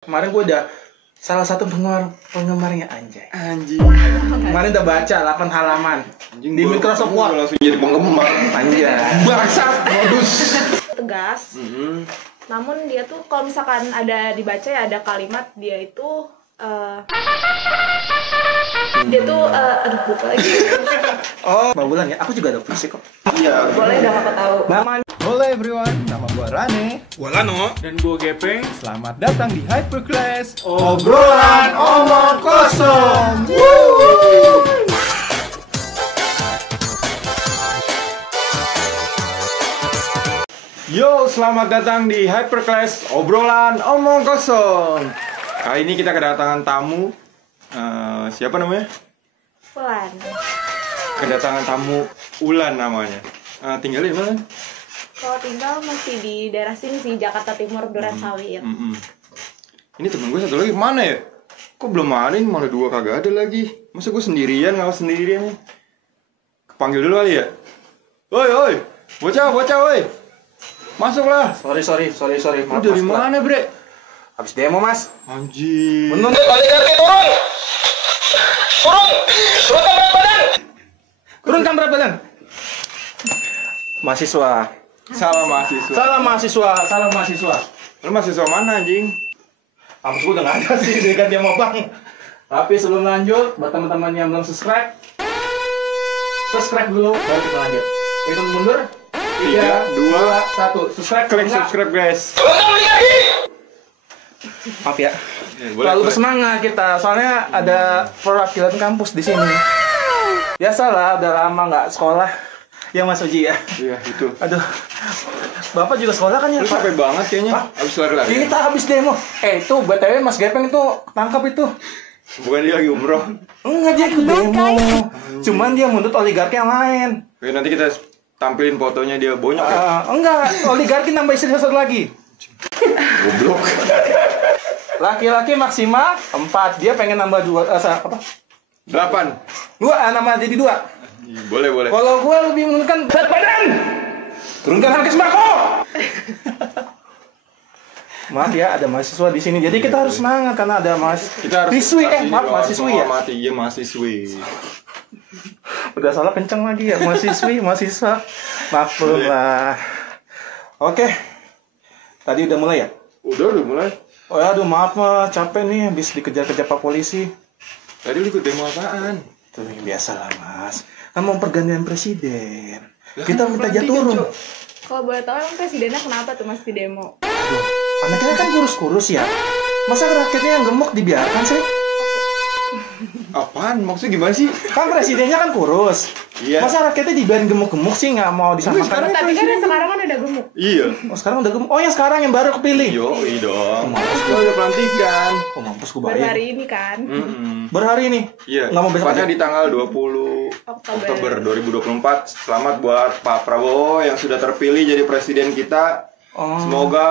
Kemarin gue udah salah satu penggemarnya anjay. Anjing. Kemarin udah baca 8 halaman Anjing, di Microsoft Word. Langsung jadi penggemar. Anjay. Bangsat modus. Tegas. Namun dia tuh kalau misalkan ada dibaca ya ada kalimat dia itu dia tuh aduh lupa lagi. Oh, Mbak Bulan ya. Aku juga ada puisi kok. Iya. Boleh udah kakak tahu. Namanya Halo everyone, nama gua Rane. Gua Lano. Dan gue Gepeng. Selamat datang di Hyperclass Obrolan omong kosong. Yo, selamat datang di Hyperclass Obrolan Omong Kosong. Kali ini kita kedatangan tamu. Siapa namanya? Pelan. Kedatangan tamu Ulan namanya. Tinggalin mana? Kalau tinggal masih di daerah sini sih, Jakarta Timur, Duren Sawit. Ini temen gue satu lagi mana ya? Kok belum ada? Ini mana dua kagak ada lagi. Masa gue sendirian, ngawas sendirian nih. Panggil dulu kali ya. Woi, bocah, woi. Masuklah. sorry. Lu dari mana, Bre? Habis demo, Mas. Anjing. Menurut turunkan berat badan. Mahasiswa. Salam mahasiswa. Salam mahasiswa. Lu mahasiswa mana, anjing? Kampus gue udah gak ada sih, diganti sama Bang. Tapi sebelum lanjut, buat teman-teman yang belum subscribe dulu, baru kita lanjut. Hitung mundur. 3, 2, 1. Subscribe. Klik subscribe, guys. Maaf ya. Boleh, Terlalu boleh. bersemangat kita, soalnya ada perwakilan kampus di sini. Biasalah, udah lama nggak sekolah. Ya Mas Uji ya. Iya, itu. Aduh, Bapak juga sekolah kan ya? Lu Pak? capek banget kayaknya. Hah? Abis lari-lari. Kita habis demo. Itu BTW Mas Gepeng itu tangkap itu. Bukan dia lagi umroh. Enggak, dia ikut demo. Cuman dia menuntut oligarki yang lain. Oke, nanti kita tampilin fotonya dia bonyok ya. Enggak, oligarki nambah istri satu lagi. Goblok. Laki-laki maksimal 4. Dia pengen nambah 2 apa? 8. 2 nama jadi 2. Boleh. Kalau gue lebih menurunkan berat badan. Turunkan harga sembako. Maaf ya, ada mahasiswa di sini. Jadi kita harus semangat karena ada Kita harus mahasiswi. maaf, Mahasiswi ya. Iya, mahasiswi. Udah salah kenceng lagi ya, mahasiswa. Maklum lah. Oke. Tadi udah mulai ya? Udah mulai. Oh ya, aduh maaf mah, capek nih habis dikejar-kejar Pak polisi. Tadi lu ikut demo apaan? Tuh biasa lah Mas. Kan mau pergantian presiden. Kita minta dia turun. Kalau boleh tahu emang presidennya kenapa tuh Mas di demo? Anaknya kan kurus-kurus ya. Masa rakyatnya yang gemuk dibiarkan sih? Apaan? Maksudnya gimana sih? Kan presidennya kan kurus. Iya. Masa rakyatnya dibiarin gemuk-gemuk sih nggak mau disamakan? Tapi kan yang sekarang kan udah gemuk. Iya. Oh sekarang udah gemuk. Oh yang sekarang yang baru kepilih. Yoi dong. Mampus Gua udah pelantikan. Oh mampus gue Baru bayar. hari ini kan. Baru hari ini? Iya. Nggak mau besok Tepatnya aja? di tanggal 20 Oktober 2024. Selamat buat Pak Prabowo yang sudah terpilih jadi presiden kita. Oh. Semoga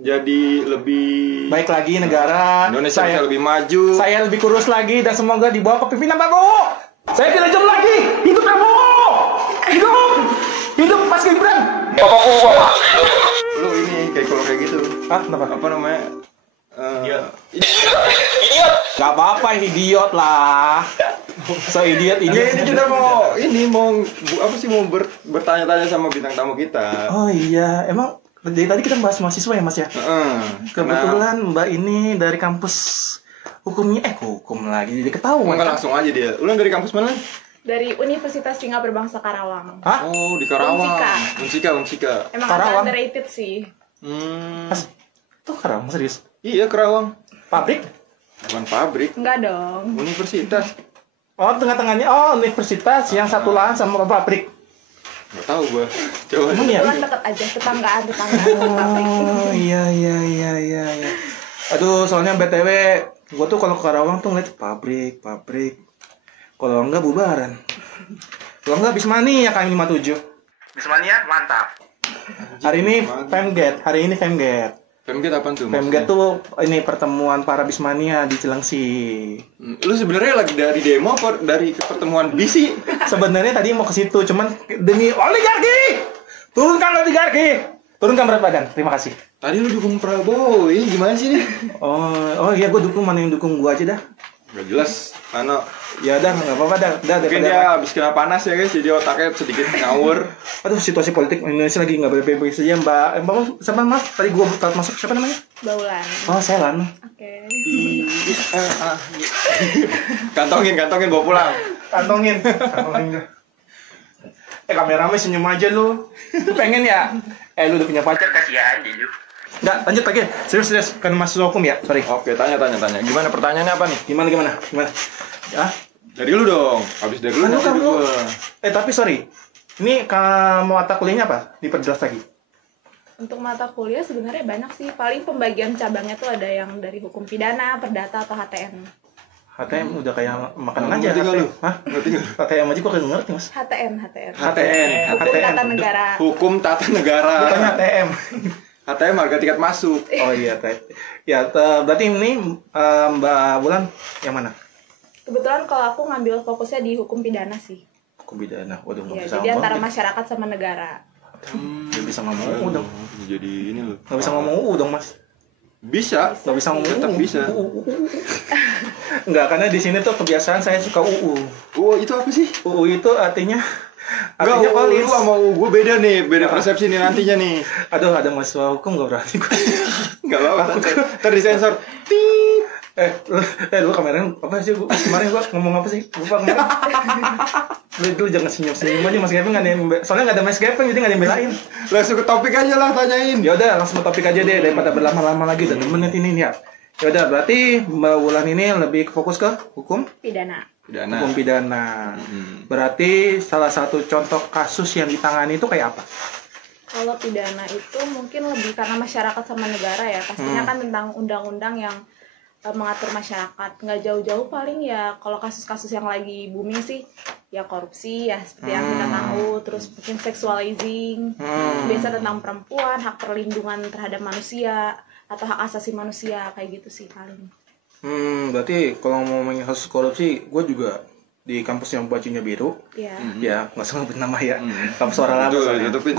jadi lebih Baik lagi negara. Indonesia bisa lebih maju. Saya lebih kurus lagi dan semoga dibawa ke pimpinan Prabowo. Saya tidak jam lagi. Hidup Prabowo. Hidup Mas Gibran. Lu ini kayak kalau kayak gitu. Ah, kenapa? Apa namanya? Gak apa-apa, idiot lah. So idiot Ya idiot. ini kita mau bertanya-tanya sama bintang tamu kita. Oh iya, emang dari tadi kita bahas mahasiswa ya Mas ya. Kebetulan Mbak ini dari kampus hukum lagi jadi ketahuan. Enggak langsung aja dia. Ulang dari kampus mana? Dari Universitas Singapura Berbangsa Karawang. Hah? Oh, di Karawang. Unsika. Unsika. Emang Karawang? agak underrated sih. Tuh Karawang serius. Iya, Karawang. Pabrik? Bukan pabrik, Enggak dong. universitas. Oh tengah-tengahnya universitas yang satu lahan sama pabrik. Enggak tahu gua. Coba. Emang ya? Kebetulan deket aja, tetanggaan pabrik. Oh iya. Aduh soalnya BTW gua tuh kalau ke Karawang tuh ngeliat pabrik. Kalau enggak bubaran. Kalau enggak Bismania Kang 57. Bismania mantap. Hari ini Femget. Pemget apaan tuh? Femget tuh ini pertemuan para Bismania di Cilengsi. Lu sebenarnya lagi dari demo apa dari pertemuan bisi? Sebenarnya tadi mau ke situ, cuman demi oligarki. Turunkan oligarki. Turunkan berat badan. Terima kasih. Tadi lu dukung Prabowo, ini gimana sih nih? Oh iya, gue dukung, mana yang dukung gue aja dah. Gak jelas, karena Ya udah, nggak apa-apa dah. mungkin dia habis kena panas ya guys, jadi otaknya sedikit ngawur. Aduh, situasi politik Indonesia lagi nggak baik-baik saja, Mbak. Sama Mas, tadi gue masuk siapa namanya? Baulan. Oh, Selan. Oke. Kantongin bawa pulang. Kantongin dah. Kameramen senyum aja lu. Lu pengen ya? Lu udah punya pacar, kasihan aja lu. Nggak, lanjut lagi. Serius. Kan masuk hukum ya? Sorry. Oke, tanya. Gimana pertanyaannya apa nih? Gimana? Ya? Dari lu dong. Habis dari lu. Kan lu nanti kamu. gua. Tapi sorry. Ini kamu mata kuliahnya apa? Diperjelas lagi. Untuk mata kuliah sebenarnya banyak sih. Paling pembagian cabangnya tuh ada yang dari hukum pidana, perdata atau HTM. HTM udah kayak makanan aja. Ngerti nggak lu? Hah? Ngerti nggak? HTM aja kok kagak ngerti, Mas. HTM. HTM. Hukum tata negara. Hukum tata negara. Bukannya HTM. HTM harga tiket masuk. Oh iya, ya, berarti ini Mbak Bulan yang mana? Kebetulan kalau aku ngambil fokusnya di hukum pidana sih. Hukum pidana. Waduh, nggak Ya, bisa jadi ngomong. antara masyarakat sama negara. Nggak bisa ngomong UU dong. Jadi ini loh. Nggak bisa ngomong UU dong, Mas. Bisa. Nggak bisa ngomong Tetap UU. bisa. Nggak, karena di sini tuh kebiasaan saya suka UU. Oh, itu apa sih? UU itu artinya Enggak, polis. lu sama gue beda nih, beda persepsi nih nantinya nih. Aduh, ada mahasiswa hukum nggak berani gue. Enggak apa-apa, ntar disensor. Tit. Lu kameranya apa sih? Kemarin gua ngomong apa sih? Lupa kemarin. Lu jangan senyum-senyum aja, Mas Gepeng, nggak ada yang soalnya nggak ada Mas Gepeng, jadi nggak ada yang belain. Langsung ke topik aja lah, tanyain. Ya udah, langsung ke topik aja deh daripada berlama-lama lagi, udah 6 menit ini nih ya. Ya udah, berarti Mbak Wulan ini lebih fokus ke hukum Pidana. Pidana. hukum pidana. Berarti salah satu contoh kasus yang ditangani itu kayak apa? Kalau pidana itu mungkin lebih karena masyarakat sama negara ya. Pastinya kan tentang undang-undang yang mengatur masyarakat. Nggak jauh-jauh paling ya kalau kasus-kasus yang lagi booming sih ya korupsi ya seperti yang kita tahu, terus mungkin sexualizing, biasa tentang perempuan, hak perlindungan terhadap manusia atau hak asasi manusia kayak gitu sih paling. Berarti kalau ngomongin kasus korupsi, gue juga di kampus yang bajunya biru. Iya. Ya, nggak usah ngomongin nama ya. Kampus suara lama soalnya. Tutupin.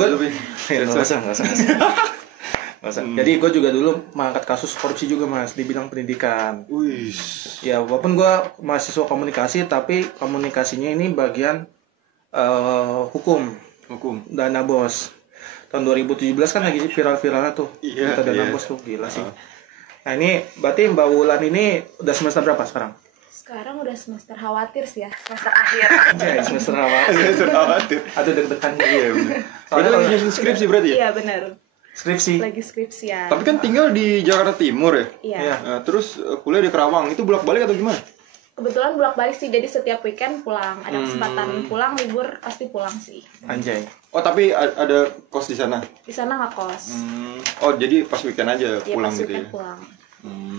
Ya, nggak usah. Jadi gue juga dulu mengangkat kasus korupsi juga, Mas, di bidang pendidikan. Wih. Ya, walaupun gue mahasiswa komunikasi, tapi komunikasinya ini bagian hukum, dana bos. Tahun 2017 kan lagi viral-viralnya tuh. Iya, Dana iya. bos tuh, gila sih. Nah ini berarti Mbak Wulan ini udah semester berapa sekarang? Sekarang udah semester khawatir sih ya, semester akhir. Anjay, semester awal. Khawatir. Aduh, deg-degan. Iya benar. Soalnya Berarti lagi kalau nyusun skripsi berarti ya? Iya benar. skripsi. Lagi skripsian. Tapi kan tinggal di Jakarta Timur ya? Iya. Iya. Nah, terus kuliah di Kerawang, itu bolak-balik atau gimana? Kebetulan bolak-balik sih, jadi setiap weekend pulang. Ada kesempatan pulang, libur pasti pulang sih. Anjay. Oh tapi ada kos di sana? Di sana nggak kos. Oh jadi pas weekend aja Iya, pulang pas gitu ya? weekend pulang.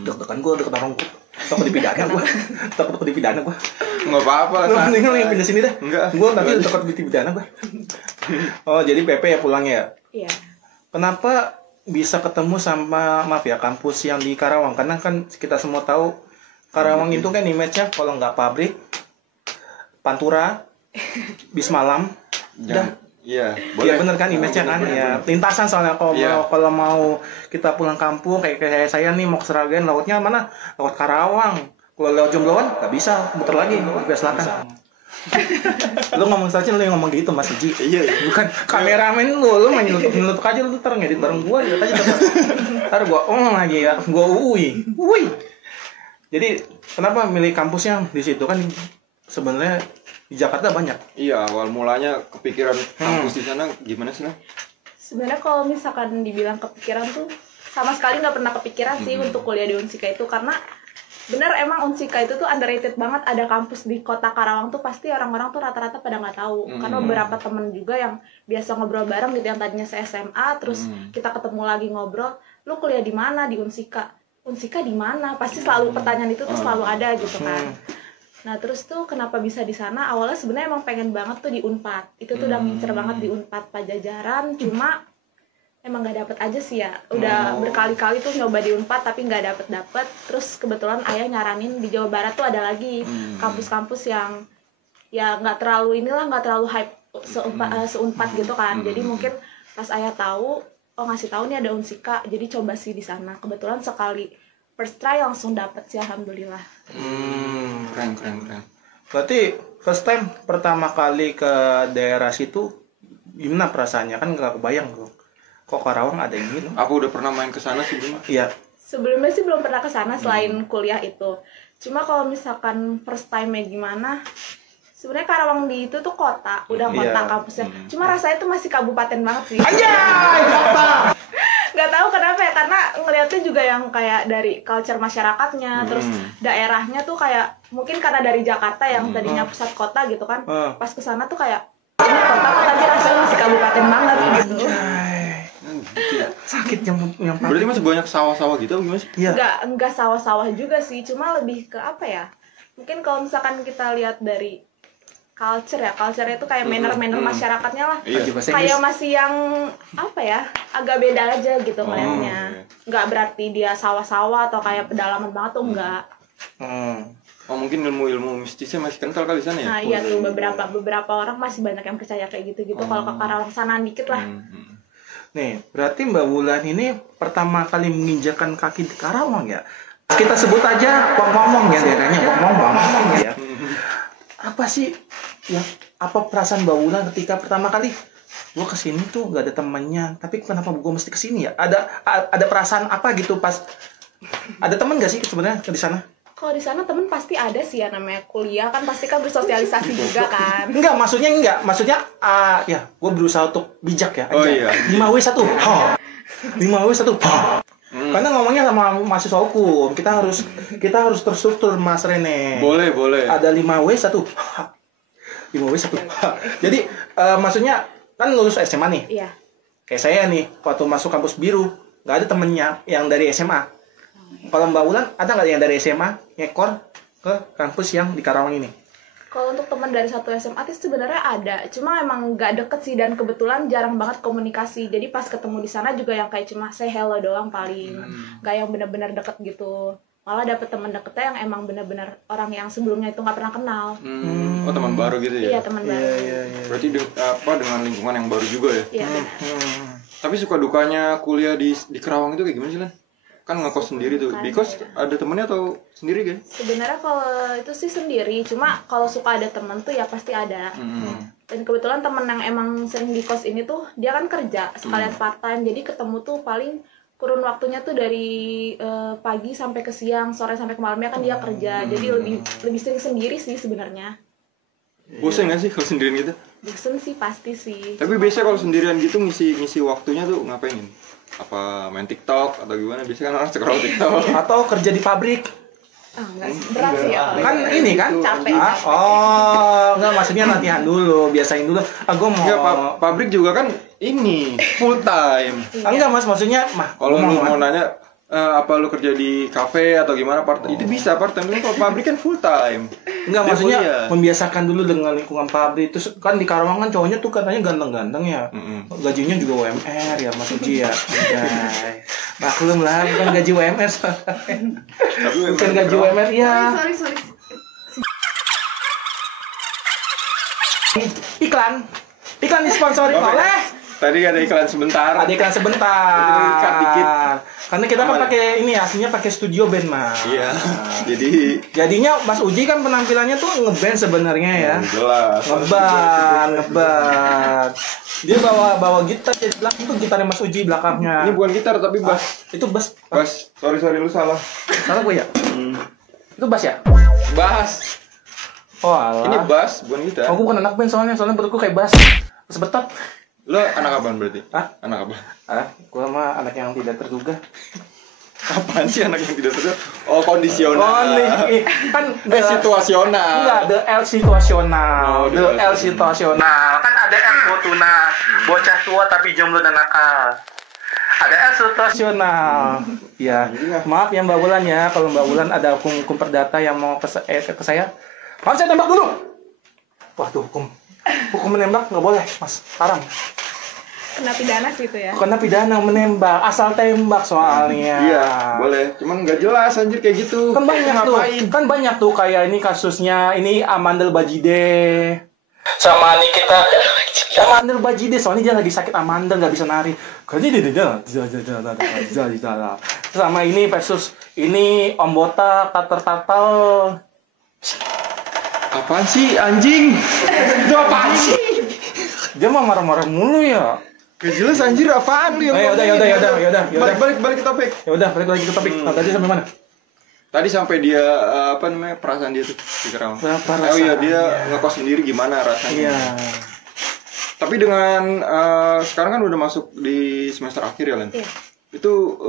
Deg-degan gue, deket orang gue. Takut dipidana gue. Takut dipidana gue. Nggak apa-apa. Lu mending lu yang pindah sini dah. Enggak. Gue nanti takut dipidana gue. Oh, jadi PP ya pulangnya ya? Iya. Kenapa bisa ketemu sama, maaf ya, kampus yang di Karawang? Karena kan kita semua tahu Karawang itu kan image-nya kalau nggak pabrik, Pantura, bis malam, udah. Iya, Iya bener kan image-nya kan ya, lintasan soalnya kalau mau kita pulang kampung kayak saya nih mau ke Seragen, lautnya mana? Laut Karawang. Kalau lewat Jombloan nggak bisa, muter lagi ke selatan. Lu ngomong saja, lu yang ngomong gitu Mas Uji. Iya. Bukan kameramen lu main nyelutup aja, lu ntar ngedit bareng gua ya aja ntar gua lagi ya, gua uui. Jadi kenapa milih kampusnya di situ kan sebenarnya di Jakarta banyak. Iya, awal mulanya kepikiran kampus di sana gimana sih, Nah? Sebenarnya kalau misalkan dibilang kepikiran tuh sama sekali nggak pernah kepikiran sih untuk kuliah di Unsika itu, karena bener emang Unsika itu tuh underrated banget. Ada kampus di kota Karawang tuh pasti orang-orang tuh rata-rata pada nggak tahu. Karena beberapa temen juga yang biasa ngobrol bareng gitu, yang tadinya se-SMA terus kita ketemu lagi ngobrol, lu kuliah di mana? Di Unsika. Unsika di mana? Pasti selalu pertanyaan itu tuh selalu ada gitu kan. Nah terus tuh kenapa bisa di sana? Awalnya sebenarnya emang pengen banget tuh di Unpad. Itu tuh udah ngincer banget di Unpad Pajajaran, cuma emang nggak dapet aja sih ya. Udah berkali-kali tuh nyoba di Unpad tapi nggak dapet. Terus kebetulan ayah nyaranin di Jawa Barat tuh ada lagi kampus-kampus yang ya nggak terlalu hype seunpad gitu kan. Jadi mungkin pas ayah tahu, oh ngasih tahu nih ada Unsika, jadi coba sih di sana. Kebetulan sekali first try langsung dapet sih, alhamdulillah. Keren. Berarti first time pertama kali ke daerah situ gimana perasaannya? Kan nggak kebayang tuh. Kok Karawang ada yang gitu? Apa udah pernah main ke sana sebelumnya? Iya. Sebelumnya sih belum pernah ke sana selain kuliah itu. Cuma kalau misalkan first time-nya gimana? Sebenarnya Karawang di itu tuh kota, udah kota Iya. kampusnya. Cuma rasanya tuh masih kabupaten banget sih. Anjay, kota. Nggak tahu kenapa ya, karena ngeliatnya juga yang kayak dari culture masyarakatnya, terus daerahnya tuh kayak mungkin karena dari Jakarta yang tadinya pusat kota gitu kan, pas kesana tuh kayak ini kota kok tapi rasanya masih kabupaten banget gitu. Sakit yang Berarti masih banyak sawah-sawah gitu apa gimana sih? Iya. Nggak sawah-sawah juga sih, cuma lebih ke apa ya? Mungkin kalau misalkan kita lihat dari culture itu kayak manner masyarakatnya lah. Iya. Kayak masih yang apa ya, agak beda aja gitu kayaknya. Nggak berarti dia sawah-sawah atau kayak pedalaman banget tuh enggak. Oh mungkin ilmu mistisnya masih kental kali di sana ya? Nah iya tuh beberapa orang masih banyak yang percaya kayak gitu-gitu. Kalau ke Karawang sanaan dikit lah. Nih, berarti Mbak Wulan ini pertama kali menginjakan kaki di Karawang ya? Kita sebut aja Pongmong ya, daerahnya Pongmong ya. Apa sih yang perasaan Mbak Wulan ketika pertama kali gue kesini tuh gak ada temannya, tapi kenapa gue mesti kesini ya? Ada perasaan apa gitu pas ada teman gak sih sebenarnya di sana? Kalau di sana temen pasti ada sih ya, namanya kuliah kan pasti kan bersosialisasi juga kan. Maksudnya ya gue berusaha untuk bijak ya. Oh iya. 5W1 Karena ngomongnya sama mahasiswa hukum, kita harus terstruktur Mas Rene. Boleh. Ada 5W1 Jadi maksudnya kan lulus SMA nih. Iya. Kayak saya nih, waktu masuk kampus biru nggak ada temennya yang dari SMA. Kalau Mbak Wulan ada nggak yang dari SMA ngekor ke kampus yang di Karawang ini? Kalau untuk teman dari satu SMA itu sebenarnya ada, cuma emang nggak deket sih, dan kebetulan jarang banget komunikasi. Jadi pas ketemu di sana juga yang kayak cuma say hello doang paling, nggak yang benar-benar deket gitu. Malah dapet teman deketnya yang emang benar-benar orang yang sebelumnya itu nggak pernah kenal. Oh teman baru gitu ya? Iya teman baru. Berarti dengan lingkungan yang baru juga ya? Iya. Tapi suka dukanya kuliah di Karawang itu kayak gimana sih Lan? Kan ngekos sendiri tuh. Di kos ada temennya atau sendiri kan? Sebenarnya kalau itu sih sendiri, cuma kalau suka ada temen tuh ya pasti ada. Dan kebetulan temen yang emang sering di kos ini tuh dia kan kerja sekalian part time, jadi ketemu tuh paling kurun waktunya tuh dari pagi sampai ke siang, sore sampai ke malamnya kan dia kerja, jadi lebih sering sendiri sih sebenarnya. Bosen gak sih kalau sendirian gitu? Bosen sih pasti sih. Tapi biasanya kalau sendirian gitu ngisi waktunya tuh ngapain? Apa main TikTok atau gimana? Biasanya kan orang scroll TikTok. Atau kerja di pabrik? Enggak berat sih ya. Kan ini kan capek. Enggak, maksudnya latihan dulu, biasain dulu. Gue mau Enggak, pabrik juga kan ini full time. Enggak Mas, maksudnya Kalau lu mau nanya apa lu kerja di kafe atau gimana part itu bisa part time, kalau pabrik kan full time. Enggak, Dia maksudnya kuliah. membiasakan dulu dengan lingkungan pabrik. Terus kan di Karawang kan cowoknya tuh katanya ganteng-ganteng ya. Gajinya juga UMR ya Mas Uji ya. Anjay. Maklum lah, bukan gaji UMR. Bukan gaji UMR ya. Sorry. Iklan disponsori oleh. Tadi ada iklan sebentar. Ada iklan sebentar. Jadi cut dikit. Karena kita kan pakai ini aslinya pakai studio band Mas. Iya. Jadinya Mas Uji kan penampilannya tuh ngeband sebenarnya ya. Jelas. Ngeban. Dia bawa gitar di belakang, itu gitarnya Mas Uji belakangnya. Ini bukan gitar tapi bass. Itu bass. Bass. Sorry lu salah. Salah gue ya? Itu bass ya? Bass. Oh alah. Ini bass, bukan gitar. Oh, gue bukan anak band soalnya perutku kayak bass. Sebetot. Lo anak apaan berarti? Hah? Anak apa? Gue mah anak yang tidak terduga. Apaan sih anak yang tidak terduga? Oh, kondisional. Kan situasional. Enggak, the L situasional. Oh, The L situasional. Kan ada L Fortuna, bocah tua tapi jomblo dan nakal. Ada L situasional. Ya, maaf ya Mbak Wulan ya, kalau Mbak Wulan ada hukum perdata yang mau ke saya. Mau saya tembak dulu. Waduh, hukum menembak nggak boleh, Mas. Haram. Kena pidana sih itu ya. Kena pidana menembak, asal tembak soalnya. Iya, boleh. Cuman nggak jelas anjir kayak gitu. Kan banyak tuh kayak ini kasusnya ini Amandel Bajide. sama Nikita Amandel Bajide, soalnya dia lagi sakit, Amandel nggak bisa nari. Sama ini versus ini Om Botak Tater Tatal. Apaan sih anjing? Itu apaan sih? Dia mah marah-marah mulu ya. Gak jelas anjir, apaan lu yang Yaudah. Balik ke topik. Ya udah, balik lagi ke topik. Nah, tadi sampai mana? Tadi sampai dia apa namanya, perasaan dia tuh di Kerawang. Perasaan. Oh iya, dia ngekos sendiri gimana rasanya. Iya. Tapi dengan sekarang kan udah masuk di semester akhir ya, Len. Iya. Itu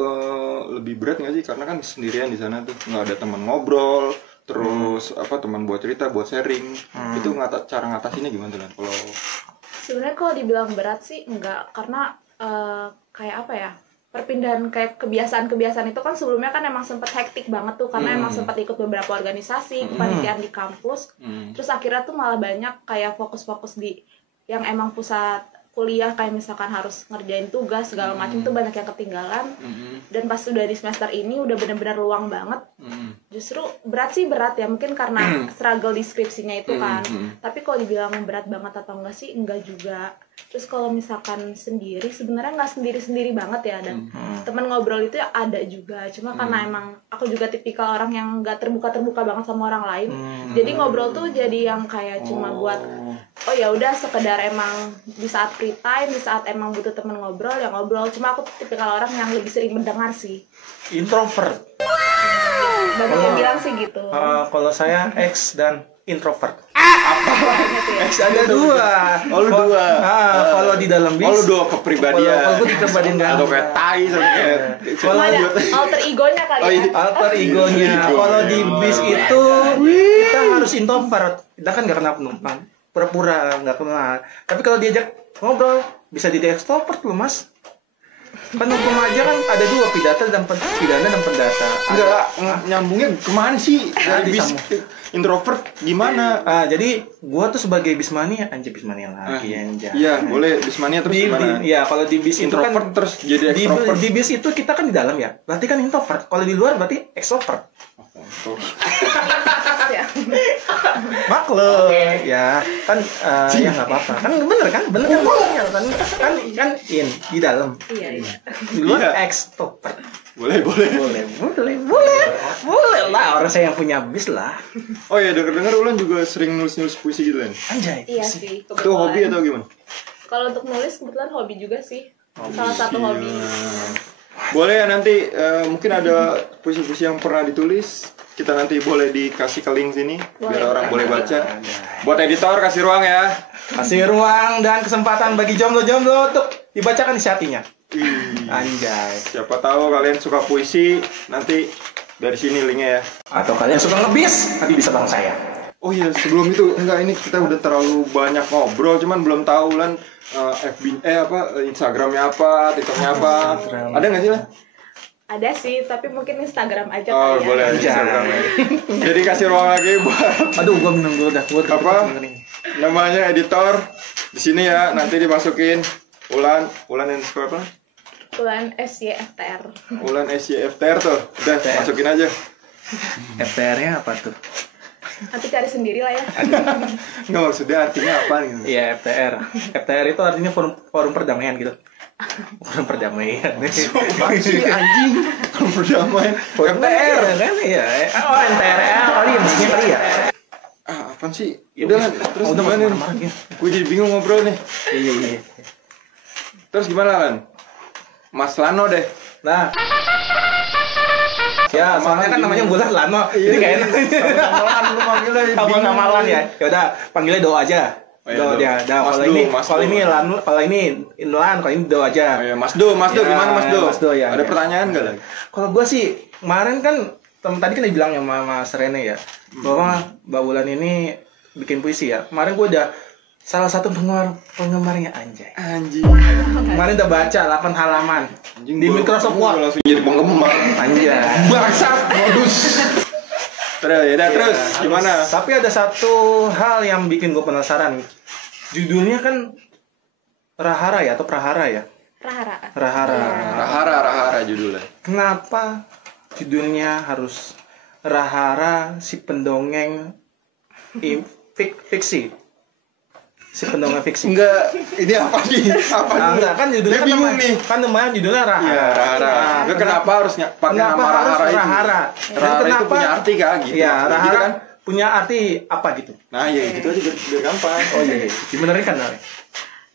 lebih berat nggak sih? Karena kan sendirian di sana tuh, nggak ada teman ngobrol, terus apa teman buat cerita, buat sharing. Itu cara ngatasinnya gimana tuh, Len? Kalau Sebenarnya kalau dibilang berat sih enggak, karena kayak apa ya, perpindahan kayak kebiasaan-kebiasaan itu kan sebelumnya kan emang sempat hektik banget tuh, karena emang sempat ikut beberapa organisasi, kepanitiaan di kampus, terus akhirnya tuh malah banyak kayak fokus-fokus di yang emang pusat kuliah, kayak misalkan harus ngerjain tugas segala macam tuh banyak yang ketinggalan. Dan pas udah di semester ini udah benar-benar luang banget. Justru berat ya, mungkin karena struggle di skripsinya itu kan. Tapi kalau dibilang berat banget atau enggak sih, enggak juga. Terus kalau misalkan sendiri, sebenarnya nggak sendiri-sendiri banget ya, dan teman ngobrol itu ya ada juga. Cuma karena emang aku juga tipikal orang yang nggak terbuka banget sama orang lain. Jadi ngobrol tuh jadi yang kayak cuma buat oh ya udah sekedar emang di saat free time, di saat emang butuh teman ngobrol ya ngobrol. Cuma aku tipikal orang yang lebih sering mendengar sih. Introvert. Banyak yang bilang sih gitu. Kalau saya X dan introvert. Banyak tuh ya. X ada dua. Oh, lu dua. Kalau di dalam bis. Oh, lu dua kepribadian. Kalau gue di kepribadian Atau kayak tai sama kayak. Cuma ada alter egonya kali ya. Alter egonya. Kalau di bis itu kita harus introvert. Kita kan nggak kenal penumpang. Pura-pura nggak kenal. Tapi kalau diajak ngobrol bisa jadi extrovert loh, Mas. Kan hukum aja kan ada dua, pidana dan pendata. Enggak nyambungnya kemana sih? Dari bis introvert gimana? Jadi gua tuh sebagai bismania, bismania lagi anjay. Iya, boleh bismania terus gimana? Iya, kalau di bis itu kan introvert terus jadi extrovert. di bis itu kita kan di dalam ya. Berarti kan introvert. Kalau di luar berarti extrovert. Ya. Maklum. Ya, kan ya enggak apa-apa. Kan bener kan kan di dalam. Iya. Di luar Iya. extrovert. Boleh. Boleh lah, orang saya yang punya bis lah. Oh iya, dengar Ulan juga sering nulis puisi gitu kan? Anjay. Iya sih. Itu hobi atau gimana? Kalau untuk nulis kebetulan hobi juga sih. Salah satu hobi. Boleh ya nanti mungkin ada puisi-puisi yang pernah ditulis, kita nanti boleh dikasih ke link sini biar orang boleh baca. Buat editor kasih ruang ya. Kasih ruang dan kesempatan bagi jomblo-jomblo untuk dibacakan isi hatinya. Anjay. Siapa tahu kalian suka puisi, nanti dari sini linknya ya. Atau kalian suka ngebis, nanti bisa bareng saya. Oh iya, sebelum itu enggak, ini kita udah terlalu banyak ngobrol, cuman belum tahu Lan Instagramnya apa, TikToknya apa. Ada nggak sih Lan? Ada sih, tapi mungkin Instagram aja Oh, kali ya. boleh Instagramnya. Jadi kasih ruang lagi buat Aduh, gua minum dulu dah. apa? Namanya editor di sini ya, nanti dimasukin Ulan yang suka apa? Ulan SYFTR. Ulan SYFTR tuh, udah masukin aja. FTR-nya apa tuh? Nanti cari sendiri lah ya. Nggak, maksudnya artinya apa gitu? Iya, FTR. FTR itu artinya forum perdamaian gitu. Forum perdamaian. Apa sih anjing? Forum perdamaian. FTR kan iya. Oh, NTRL kali ya maksudnya kali ya. Apaan sih? Udah Lan, terus udah gimana nih? marah-marah ya. Gue jadi bingung ngobrol nih. Iya. Terus gimana Lan? Mas Lano deh. Nah. Ya, soalnya kan namanya bulan Lano. Jadi kayak enak. Sama Lan lu manggilnya. Sama Lan ya. Ya udah, panggilnya Do aja. Oh, iya, Do Do. dia. Mas Kalau Do, ini Mas kalau Do. ini Lan, kalau ini Lan, kalau ini Do aja. Oh, iya. Mas Do, Ya, gimana Mas Do? Mas Do, ya, Ada ya. pertanyaan nggak lagi? Kalau gue sih kemarin kan tadi kan dibilang sama Mas Rene ya bahwa Mbak Wulan ini bikin puisi ya. Kemarin gue udah salah satu penggemarnya anjay. Anjing. Kemarin udah baca 8 halaman Anjing, di gua- Microsoft gua Word. langsung jadi penggemar. Anjay. Bangsat, modus. Terus, ya udah, terus gimana? Tapi ada satu hal yang bikin gue penasaran. Judulnya kan Rahara ya atau Prahara ya? Rahara. Rahara. Rahara judulnya. Kenapa judulnya harus Rahara si pendongeng fiksi? Si pendongeng fiksi. Enggak, ini apa nih? Apa nih? Enggak kan judulnya Dia bingung nih. Kan namanya judulnya Rahara. Iya, Rahara. Lu kenapa harus pakai nama Rahara itu? Rahara? Rahara itu punya arti kah gitu? Iya, Gitu Rahara kan? punya arti apa gitu? Nah, ya gitu aja biar gampang. Oh iya, dibenerin kan?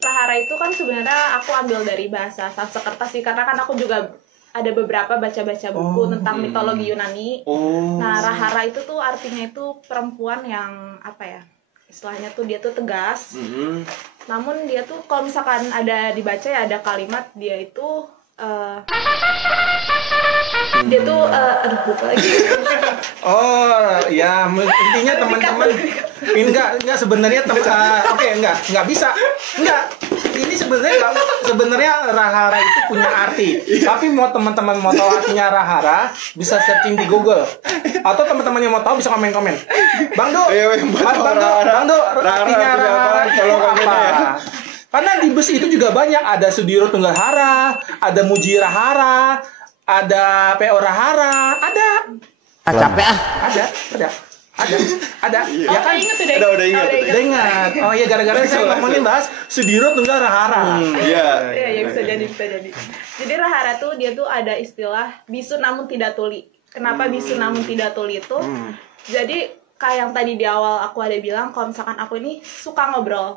Rahara itu kan sebenarnya aku ambil dari bahasa Sanskerta sih, karena kan aku juga ada beberapa baca-baca buku tentang mitologi Yunani. Oh. Nah, Rahara itu tuh artinya itu perempuan yang apa ya? Istilahnya tuh dia tuh tegas. Namun dia tuh kalau misalkan ada dibaca ya ada kalimat dia itu dia tuh aduh lupa lagi. Oh ya, intinya teman-teman enggak sebenarnya oke enggak bisa ini sebenarnya Rahara itu punya arti, tapi mau teman-teman mau tahu artinya Rahara bisa searching di Google, atau teman-teman yang mau tahu bisa komen-komen. Bang Do artinya Rahara tolong komen ya. Karena di bus itu juga banyak, ada Sudiro Tunggal Hara, ada Muji Rahara, ada P.O. Rahara, ada. Capek ah. Ada. Ya kan? Udah Ingat. Oh iya, gara-gara saya ngomongin bahas Sudiro Tunggal Rahara. Iya. Iya, bisa jadi. Jadi Rahara tuh dia tuh ada istilah bisu namun tidak tuli. Kenapa bisu namun tidak tuli itu? Jadi kayak yang tadi di awal aku ada bilang, kalau misalkan aku ini suka ngobrol,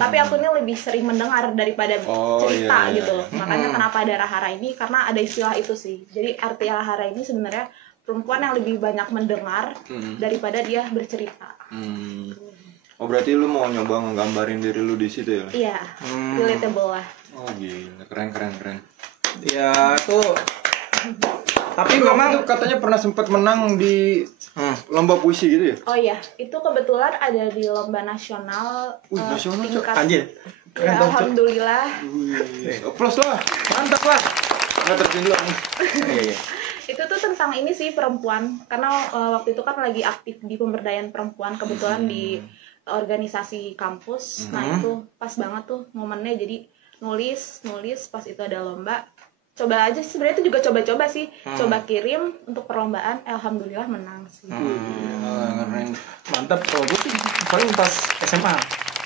tapi aku ini lebih sering mendengar daripada cerita iya. gitu loh. Makanya kenapa ada Rahara ini, karena ada istilah itu sih. Jadi arti Rahara ini sebenarnya perempuan yang lebih banyak mendengar daripada dia bercerita. Oh berarti lu mau nyoba nggambarin diri lu di situ ya? Iya, relatable lah. Oh gila, keren. Ya tuh. Tapi Lu memang itu katanya pernah sempat menang di lomba puisi gitu ya? Oh iya, itu kebetulan ada di lomba nasional. Nasional, Cok. tingkat. anjir. Ya, alhamdulillah. Plus lah. Mantap lah. Nggak terjun Iya. Itu tuh tentang ini sih perempuan, karena waktu itu kan lagi aktif di pemberdayaan perempuan, kebetulan di organisasi kampus. Nah itu pas banget tuh momennya, jadi nulis pas itu ada lomba. Coba aja sebenarnya itu juga coba-coba sih, coba kirim untuk perlombaan, alhamdulillah menang sih. Keren. Mantap. Kalau gue sih paling pas SMA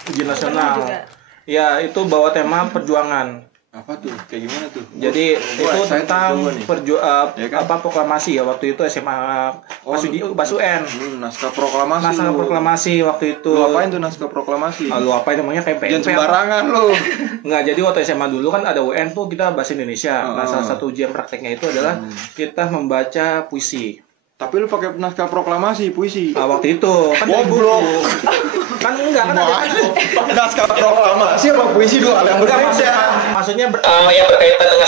ujian Pernah nasional. juga. Ya itu bawa tema perjuangan. Apa tuh? Kayak gimana tuh? Jadi itu tentang Ya kan? proklamasi ya waktu itu SMA Pas UN. Naskah proklamasi. Naskah proklamasi waktu itu. Lu apain tuh naskah proklamasi? Lu apain namanya kayak Jangan PMP. sembarangan lu. Enggak, jadi waktu SMA dulu kan ada UN tuh kita bahasa Indonesia. Nah, salah satu ujian prakteknya itu adalah kita membaca puisi. Tapi lu pakai naskah proklamasi puisi. Waktu itu kan dari Goblok. buku. Kan enggak kan ada Naskah proklamasi apa puisi dua hal yang enggak, berbeda. maksudnya yang berkaitan dengan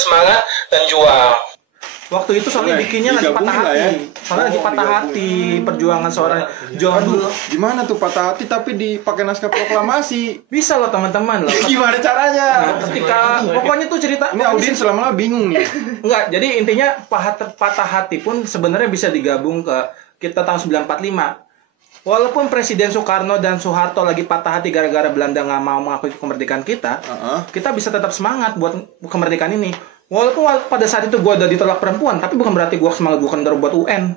semangat dan juang. Waktu itu soalnya bikinnya lagi patah digabungin lah ya. hati. Soalnya lagi patah hati perjuangan seorang juang dulu. Gimana tuh patah hati tapi dipakai naskah proklamasi? Bisa loh teman-teman loh. Gimana caranya? Ketika pokoknya tuh cerita Ini audiens selama bingung nih. enggak, jadi intinya patah hati pun sebenarnya bisa digabung ke kita tahun 1945. Walaupun Presiden Soekarno dan Soeharto lagi patah hati gara-gara Belanda nggak mau mengakui kemerdekaan kita, kita bisa tetap semangat buat kemerdekaan ini. Walaupun pada saat itu gue udah ditolak perempuan, tapi bukan berarti gue semangat gue kendor buat UN.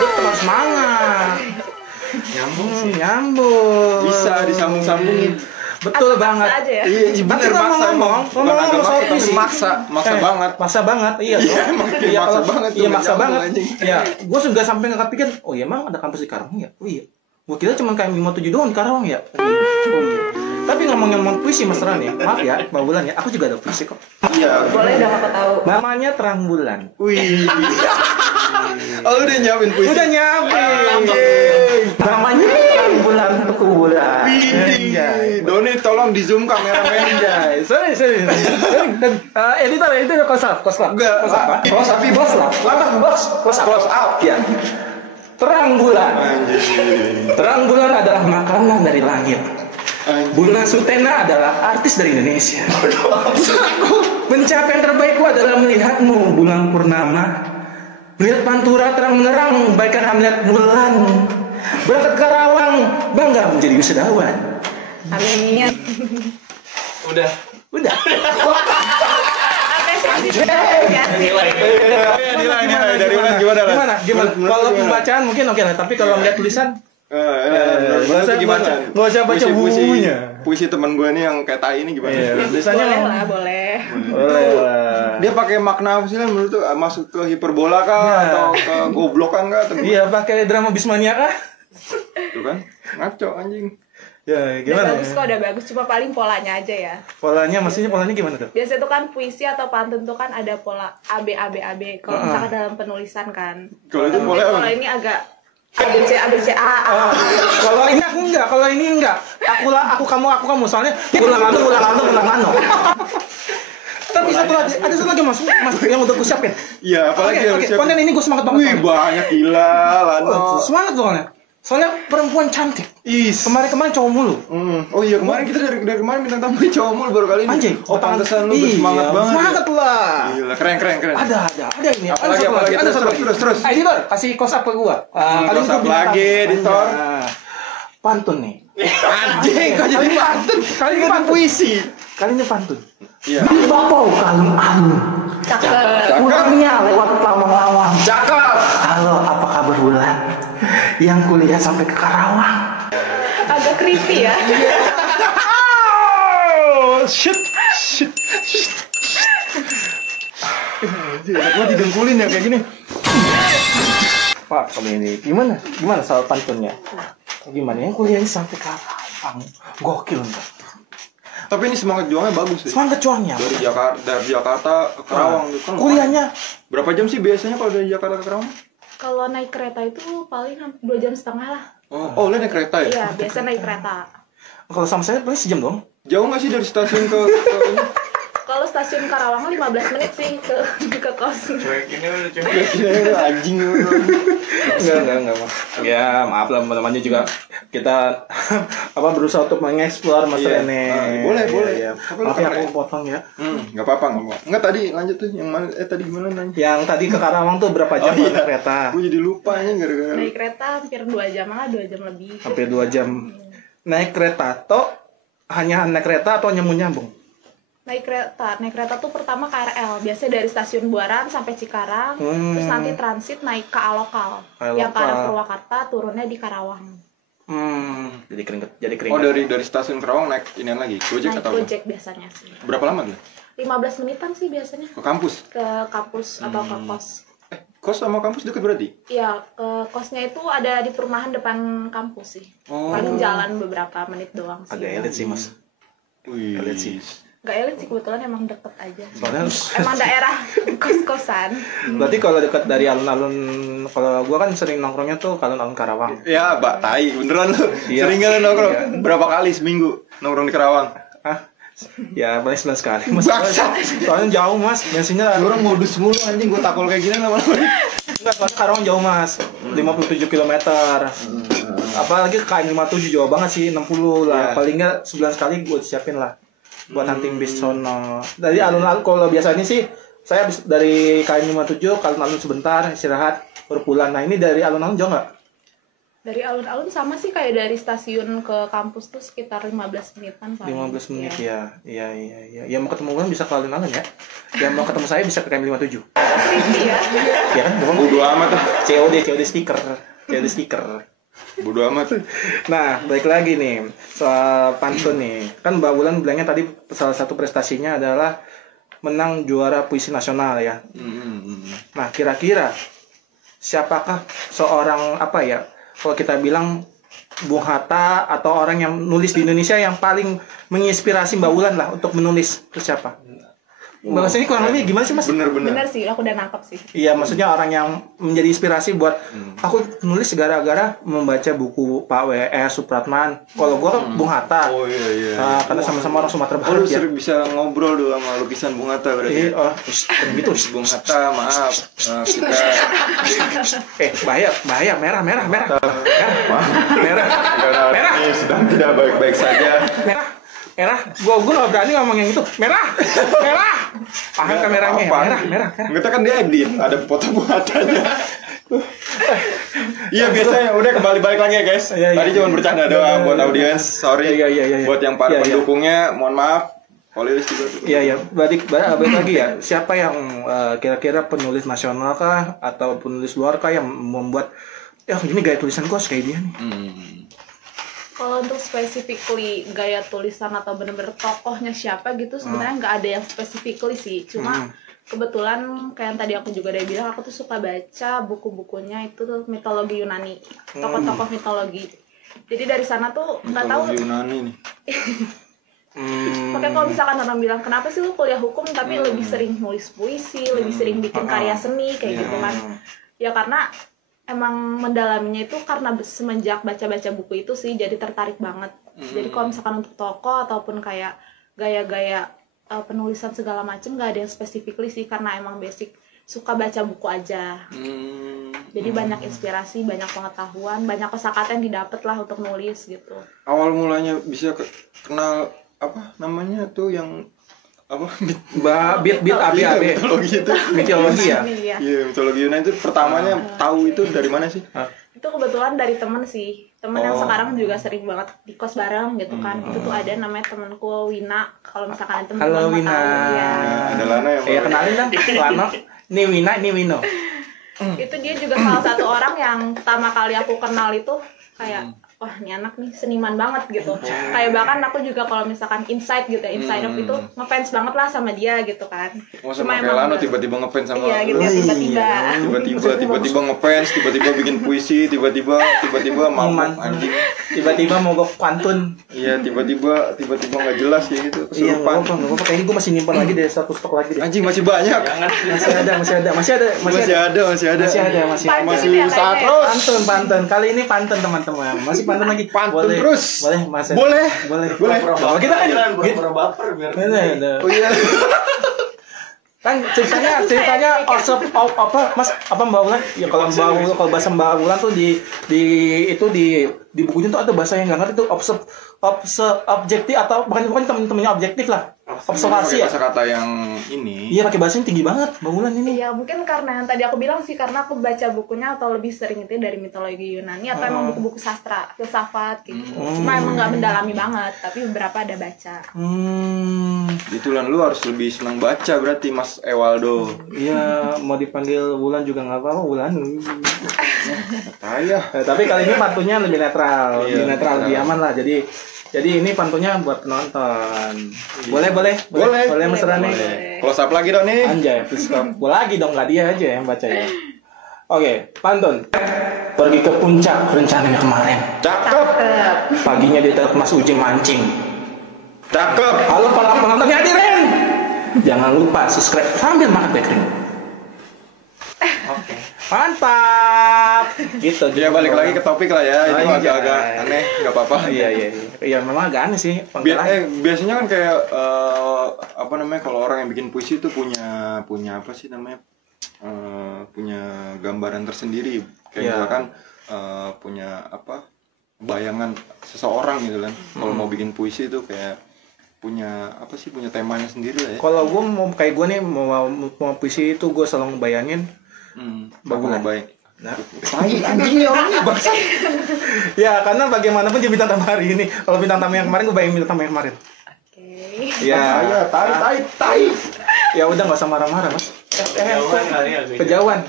Gue tetap semangat. Nyambung. Bisa disambung-sambungin. Betul banget. Aja ya. Iya, bener maksa. Ngomong soal puisi. Maksa banget. Maksa banget, iya. Maksa banget. Iya, maksa banget. Iya, gue juga sampai nggak kepikir, oh iya emang ada kampus di Karawang ya? Oh iya. Gue kira cuma kayak 57 doang di Karawang ya. Oh iya. Tapi ngomong puisi Mas Ran ya, maaf ya, Mbak Bulan ya, aku juga ada puisi kok. Iya. Boleh dong aku tahu. Namanya Terang Bulan. Wih. Oh, lu udah nyiapin puisi? Udah nyiapin. Namanya Terang Bulan untuk bulan. Wih. Doni tolong di zoom kameramen. Sorry. Editor itu udah close up. Enggak. Close up. Close up. Ya. Terang bulan. Terang bulan adalah makanan dari langit. Bunda Sutena adalah artis dari Indonesia. Pencapaian terbaikku adalah melihatmu bulan purnama. Melihat Pantura terang menerang bagaikan melihat bulan. Berangkat ke Karawang, bangga menjadi wisudawan. Amin. Udah. Nilai dari Ulan gimana? Gimana? Kalau pembacaan mungkin oke lah, tapi kalau melihat tulisan Menurut lu gimana? Nggak usah baca bukunya. Puisi teman gue nih yang kayak tai ini gimana? Iya, biasanya Boleh lah, boleh. boleh lah. Dia pakai makna apa sih lah menurut tuh? Masuk ke hiperbola kah Iya. atau ke goblokan kah? Atau Iya, pakai drama Bismania kah? Tuh kan? Ngaco anjing. Ya, Udah gimana? bagus kok, udah bagus. Cuma paling polanya aja ya. Polanya, maksudnya polanya gimana tuh? Biasanya tuh kan puisi atau pantun tuh kan ada pola A B A B A B. Kalau misalkan dalam penulisan kan. Kalau itu Tapi pola apa? pola ini agak A B C A. Kalau ini aku enggak, kalau ini enggak. Aku kamu. Soalnya ulang anu. Tapi satu lagi, ada satu lagi mas yang udah gue siapin. Iya, apalagi yang Oke, siapa? konten ini gue semangat banget. Wih, banyak gila, Lano. Semangat soalnya. Soalnya perempuan cantik. Is. Kemarin cowok mulu. Oh iya, kemarin kita dari kemarin bintang tamu cowok mulu baru kali ini. Anjing. Oh, pantesan lu bersemangat banget. Semangat lah. Gila, keren. Ada ini. Apalagi, Ada satu lagi. terus. Ah, editor, kasih close up ke gua. Kali ini close up gua bintang lagi, tamu. editor. Nah, pantun nih. Anjing, kok jadi pantun? Kali ini pantun. Puisi. Kali ini pantun. Iya. Bapau kalung-alung. Cakep. Kurangnya lewat lawang-lawang. Cakep. Halo, apa kabar bulan? Yang kuliah sampai ke Karawang. Agak creepy ya. Oh, shit. Gua didengkulin ya kayak gini. Pak, kamu ini gimana? Gimana soal pantunnya? Gimana yang kuliahnya sampai ke Karawang? Gokil enggak? Tapi ini semangat juangnya bagus sih. Semangat cuangnya. Dari Jakarta ke Karawang gitu kan. Kuliahnya Berapa jam sih biasanya kalau dari Jakarta ke Karawang? Kalau naik kereta itu paling 2,5 jam lah. Oh, lu naik kereta ya? Iya, biasa naik kereta. kalau sama saya paling sejam dong. Jauh nggak sih dari stasiun ke ini? Kalau stasiun Karawang 15 menit sih ke kos. Anjing lu. Enggak, Mas. Ya, maaf lah teman-temannya juga kita berusaha untuk mengeksplor Mas Iya. Rene. Boleh. Iya. Tapi lu Maaf ya keren. aku potong ya. Nggak apa-apa. Enggak tadi lanjut tuh yang mana? Tadi gimana nanya? Yang tadi ke Karawang tuh berapa jam iya. naik kereta? Gue jadi lupa nya gara-gara. Naik kereta hampir 2 jam lah, 2 jam lebih. Hampir 2 jam. Naik kereta toh hanya naik kereta atau nyambung? Naik kereta tuh pertama KRL, biasanya dari stasiun Buaran sampai Cikarang, terus nanti transit naik ke Alokal, yang ke arah Purwakarta, turunnya di Karawang. Jadi keringet. Oh, dari stasiun Karawang naik inian lagi. Gojek Naik atau apa? Gojek biasanya sih. Berapa lama tuh? 15 menitan sih biasanya Ke kampus? ke kampus atau ke kos. Kos sama kampus deket berarti? Iya, kosnya itu ada di perumahan depan kampus sih. Paling jalan beberapa menit doang sih. Agak elit sih Mas. Wih. Elit sih. Gak elit sih, kebetulan emang deket aja. Soalnya Emang daerah kos-kosan. berarti kalau dekat dari alun-alun, kalau gua kan sering nongkrongnya tuh ke alun-alun Karawang. Ya, Mbak Tai, beneran lu. Iya. Sering gak lu nongkrong? Iya. Berapa kali seminggu nongkrong di Karawang? Ya paling 9 sekali Mas. Bangsat. Soalnya jauh Mas, bensinnya Lu orang modus mulu anjing, gua takol kayak gini lama-lama. enggak, soalnya Karawang jauh Mas. 57 km. Apalagi KM 57 jauh banget sih, 60 lah. Iya. Paling enggak 9 sekali gua siapin lah buat hunting bis sono. Dari alun-alun kalau biasanya sih saya habis dari KM 57 ke alun-alun sebentar istirahat baru pulang. Nah, ini dari alun-alun jauh enggak? Dari alun-alun sama sih kayak dari stasiun ke kampus tuh sekitar 15 menitan paling. 15 menit Iya. ya. Iya. Yang mau ketemu orang bisa ke alun-alun ya. Yang mau ketemu saya bisa ke KM 57. Creepy ya. Ya kan? Bohong. Bodo amat ah. COD stiker. Bodo amat. Nah, balik lagi nih soal pantun nih. Kan Mbak Wulan bilangnya tadi salah satu prestasinya adalah menang juara puisi nasional ya. Nah, kira-kira siapakah seorang kalau kita bilang Bung Hatta atau orang yang nulis di Indonesia yang paling menginspirasi Mbak Wulan lah untuk menulis, itu siapa? Bahasa ini kurang lebih gimana sih Mas? Bener. Bener sih, aku udah nangkep sih. Iya, maksudnya orang yang menjadi inspirasi buat aku nulis gara-gara membaca buku Pak W.R. Supratman. Kalau gua kan Bung Hatta. Oh iya. Karena sama-sama orang Sumatera Oh, lu Barat ya. sering bisa ngobrol tuh sama lukisan Bung Hatta berarti. Gitu. Bung Hatta, maaf. Kita Bahaya, merah. Merah. ini sedang tidak baik-baik saja. Merah. Gua gak berani ngomong yang itu. Merah. Paham kameranya. Merah. Kita kan diedit, ada foto Bung Hattanya. Iya biasanya udah kembali balik lagi ya guys. Iya. Tadi cuma bercanda doang buat audiens. Sorry. Iya. Buat yang para Iya. pendukungnya, mohon maaf. Polis juga. Iya. Balik lagi ya. Siapa yang kira-kira penulis nasional kah atau penulis luar kah yang membuat ya gini gaya tulisan gue harus kayak dia nih. Kalau untuk specifically gaya tulisan atau bener-bener tokohnya siapa gitu sebenarnya nggak ada yang specifically sih. Cuma kebetulan kayak yang tadi aku juga udah bilang, aku tuh suka baca buku-bukunya itu tuh mitologi Yunani, tokoh-tokoh mitologi. Jadi dari sana tuh nggak tahu. Mitologi Yunani nih. Makanya kalau misalkan orang bilang kenapa sih lu kuliah hukum tapi lebih sering nulis puisi, lebih sering bikin karya seni kayak gitu kan? Ya karena emang mendalaminya itu karena semenjak baca-baca buku itu sih jadi tertarik banget. Jadi kalau misalkan untuk tokoh ataupun kayak gaya-gaya penulisan segala macem nggak ada yang specifically sih, karena emang basic suka baca buku aja. Jadi banyak inspirasi, banyak pengetahuan, banyak kosakata yang didapat lah untuk nulis gitu. Awal mulanya bisa kenal apa namanya tuh yang apa Bit AB mitologi itu mitologi ya. iya mitologi Yunani itu pertamanya tahu itu dari mana sih? Itu kebetulan dari temen sih, temen yang sekarang juga sering banget di kos bareng gitu kan. Itu tuh ada namanya temenku Wina, kalau misalkan temen Halo mau Wina. tahu ya. Ada Lana ya? Ya kenalin dong, Lano. Ini Wina, ini Wino. Itu dia juga salah satu orang yang pertama kali aku kenal itu kayak wah ini anak nih seniman banget gitu. Kayak bahkan aku juga kalau misalkan Inside gitu ya, Inside Up itu ngefans banget lah sama dia gitu kan. Sama kayak Lano tiba-tiba ngefans sama iya gitu ya, tiba-tiba ngefans, tiba-tiba bikin puisi, tiba-tiba mabuk anjing. Tiba-tiba mogok pantun. Iya, tiba-tiba nggak jelas ya gitu. Iya, Kesurupan. nggak apa-apa. Kayaknya gue masih nyimpan lagi deh, satu stok lagi deh. Anjing masih banyak. Masih ada. Masih usaha terus. Pantun. Kali ini pantun teman-teman. Masih pantun lagi. Pantun terus. Boleh, Mas. Boleh. Oh, kita kan baper biar Oh iya. kan ceritanya apa Mas apa Mbak Wulan ya, kalau bahasa Mbak Wulan tuh di bukunya tuh ada bahasa yang nggak ngerti tuh, objektif atau bukan temen-temennya objektif lah, observasi ya, Kata-kata yang ini. iya pakai bahasanya tinggi banget Mbak Wulan ini. Iya mungkin karena yang tadi aku bilang sih, karena aku baca bukunya atau lebih sering itu dari mitologi Yunani atau emang buku-buku sastra, filsafat gitu. Cuma emang nggak mendalami banget, tapi beberapa ada baca. Itulah lu harus lebih senang baca berarti Mas Ewaldo. Iya, mau dipanggil Wulan juga nggak apa-apa, Wulan. Ayah. Tapi kali ini pantunnya lebih netral, Iya, lebih aman lah. Jadi ini pantunnya buat penonton. Boleh Mas Rani. Close up lagi dong nih. Anjay, please stop. Boleh lagi dong, nggak dia aja yang baca ya. Oke, pantun. Pergi ke puncak rencananya kemarin. Cakep. Paginya dia tetap Mas Uji mancing. Cakep. Halo para penontonnya hadirin. Jangan lupa subscribe sambil makan bakery. Oke. Mantap. Gitu. Ya balik lagi ke topik lah ya. Itu iya. agak-agak aneh, nggak apa-apa. Iya, memang agak aneh sih. Biasanya kan kayak apa namanya, kalau orang yang bikin puisi itu punya apa sih namanya? Punya gambaran tersendiri. Kayak misalkan punya apa? Bayangan seseorang gitu kan. Kalau mau bikin puisi itu kayak punya apa sih, punya temanya sendiri lah ya. Kalau gue mau kayak gue nih mau puisi itu gue selalu ngebayangin Bagus baik. Nah, anjing orangnya bangsa. ya karena bagaimanapun dia bintang tamu hari ini. Kalau bintang tamu yang kemarin gue bayangin bintang tamu yang kemarin. Oke. Ya, tai. Ya udah nggak usah marah-marah Mas. Kejauhan kali ya. Kejauhan.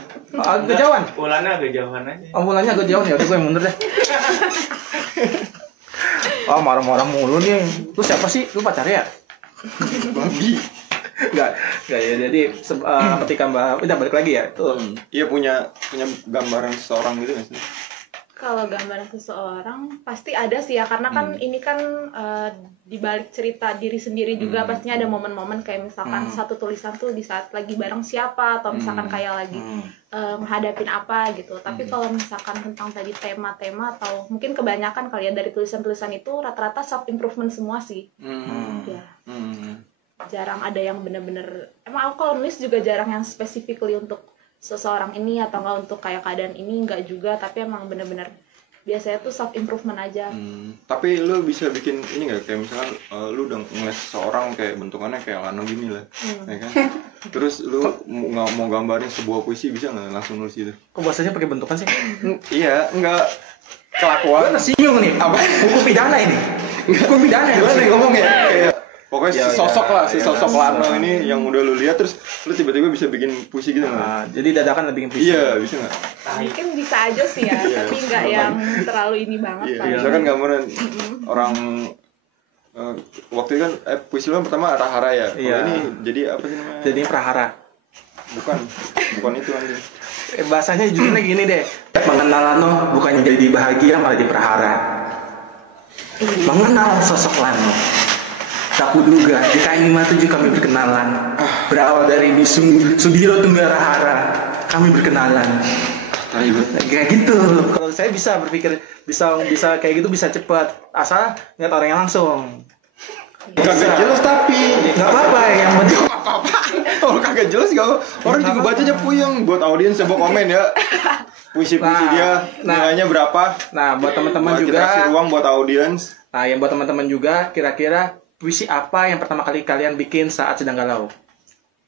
Kejauhan. Ulannya agak jauhan aja. Mulanya agak jauh ya, udah gue yang mundur deh. Marah-marah mulu nih. Lu siapa sih? Lu pacarnya ya? Babi. Enggak ya. Jadi ketika Mbak udah balik lagi ya tuh. Iya punya gambaran seseorang gitu nggak sih? Kalau gambaran seseorang pasti ada sih ya, karena kan ini kan di balik cerita diri sendiri juga pastinya ada momen-momen kayak misalkan satu tulisan tuh di saat lagi bareng siapa atau misalkan kayak lagi menghadapin apa gitu. Tapi kalau misalkan tentang tadi tema-tema atau mungkin kebanyakan kali ya dari tulisan-tulisan itu rata-rata self improvement semua sih. Ya. Jarang ada yang bener-bener, emang aku kalau nulis juga jarang yang specifically untuk seseorang ini atau enggak untuk kayak keadaan ini, enggak juga, tapi emang bener-bener biasanya tuh self improvement aja. Tapi lu bisa bikin ini nggak, kayak misalkan lu udah ngeliat seseorang kayak bentukannya kayak Lano gini lah, ya kan? Terus lu mau gambarin sebuah puisi, bisa nggak langsung nulis gitu? Kok bahasanya pakai bentukan sih? Iya, nggak kelakuan. Gue tersinggung nih. Apa? Hukum pidana ini. Hukum pidana ya. Gimana nih ngomong ya? Kayak Pokoknya Ya, sosok ya, lah, ya, sosok ya, Larno ya. ini yang udah lu lihat terus lu tiba-tiba bisa bikin puisi gitu nggak? Nah, jadi dadakan lebih puisi. Iya, bisa nggak? Mungkin bisa aja sih ya, Iya, tapi nggak yang terlalu ini banget Iya, kan. misalkan gambaran orang waktu itu kan puisi lu pertama Rahara ya. Kalau Iya. ini jadi apa sih namanya? Jadi prahara. Bukan itu nanti. Bahasanya judulnya gini deh. Mengenal Lano bukannya jadi bahagia malah jadi prahara. Mengenal sosok Lano. Tak kuduga di KM57 kami berkenalan. Berawal dari Sudiro Tunggarahara. Kami berkenalan. Kayak gitu. Kalau saya bisa berpikir bisa kayak gitu bisa cepat. Asal ngeliat orangnya langsung. Kagak jelas tapi Nggak apa-apa yang penting. kalau kagak jelas gak orang juga bacanya puyeng. Buat audiens coba komen ya. Puisi-puisi Nah, dia nah. nilainya berapa? Nah, buat teman-teman Kita kasih juga. ruang buat audiens. Nah, yang buat teman-teman juga kira-kira puisi apa yang pertama kali kalian bikin saat sedang galau?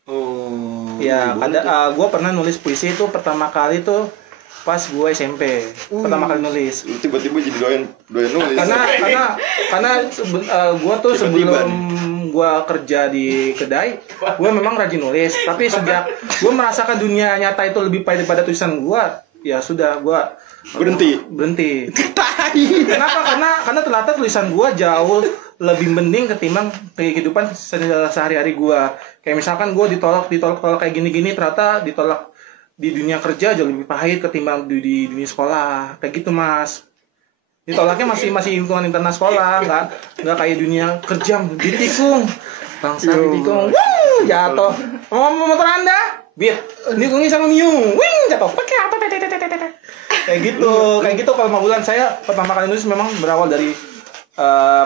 Oh. Ya, boleh tuh. gue pernah nulis puisi itu pertama kali tuh pas gue SMP. Pertama kali nulis. Lu tiba-tiba jadi doyan nulis. Karena gue tuh Tiba-tiba sebelum gue kerja di kedai, gue memang rajin nulis. Tapi sejak gue merasakan dunia nyata itu lebih pahit daripada tulisan gue, ya sudah gue berhenti. Kenapa? Karena ternyata tulisan gue jauh lebih mending ketimbang kehidupan sehari-hari gue. Kayak misalkan gue ditolak kayak gini-gini, ternyata ditolak di dunia kerja jauh lebih pahit ketimbang di dunia sekolah. Kayak gitu, Mas. Ditolaknya masih lingkungan internal sekolah, nggak kayak dunia kerja ditikung. Bangsa ditikung. Wuh, jatuh. Mau motor Anda? Beat. Dikungi sama Miu. Wing, jatuh. Pakai apa? Kayak gitu kalau 5 bulan saya pertama kali nulis memang berawal dari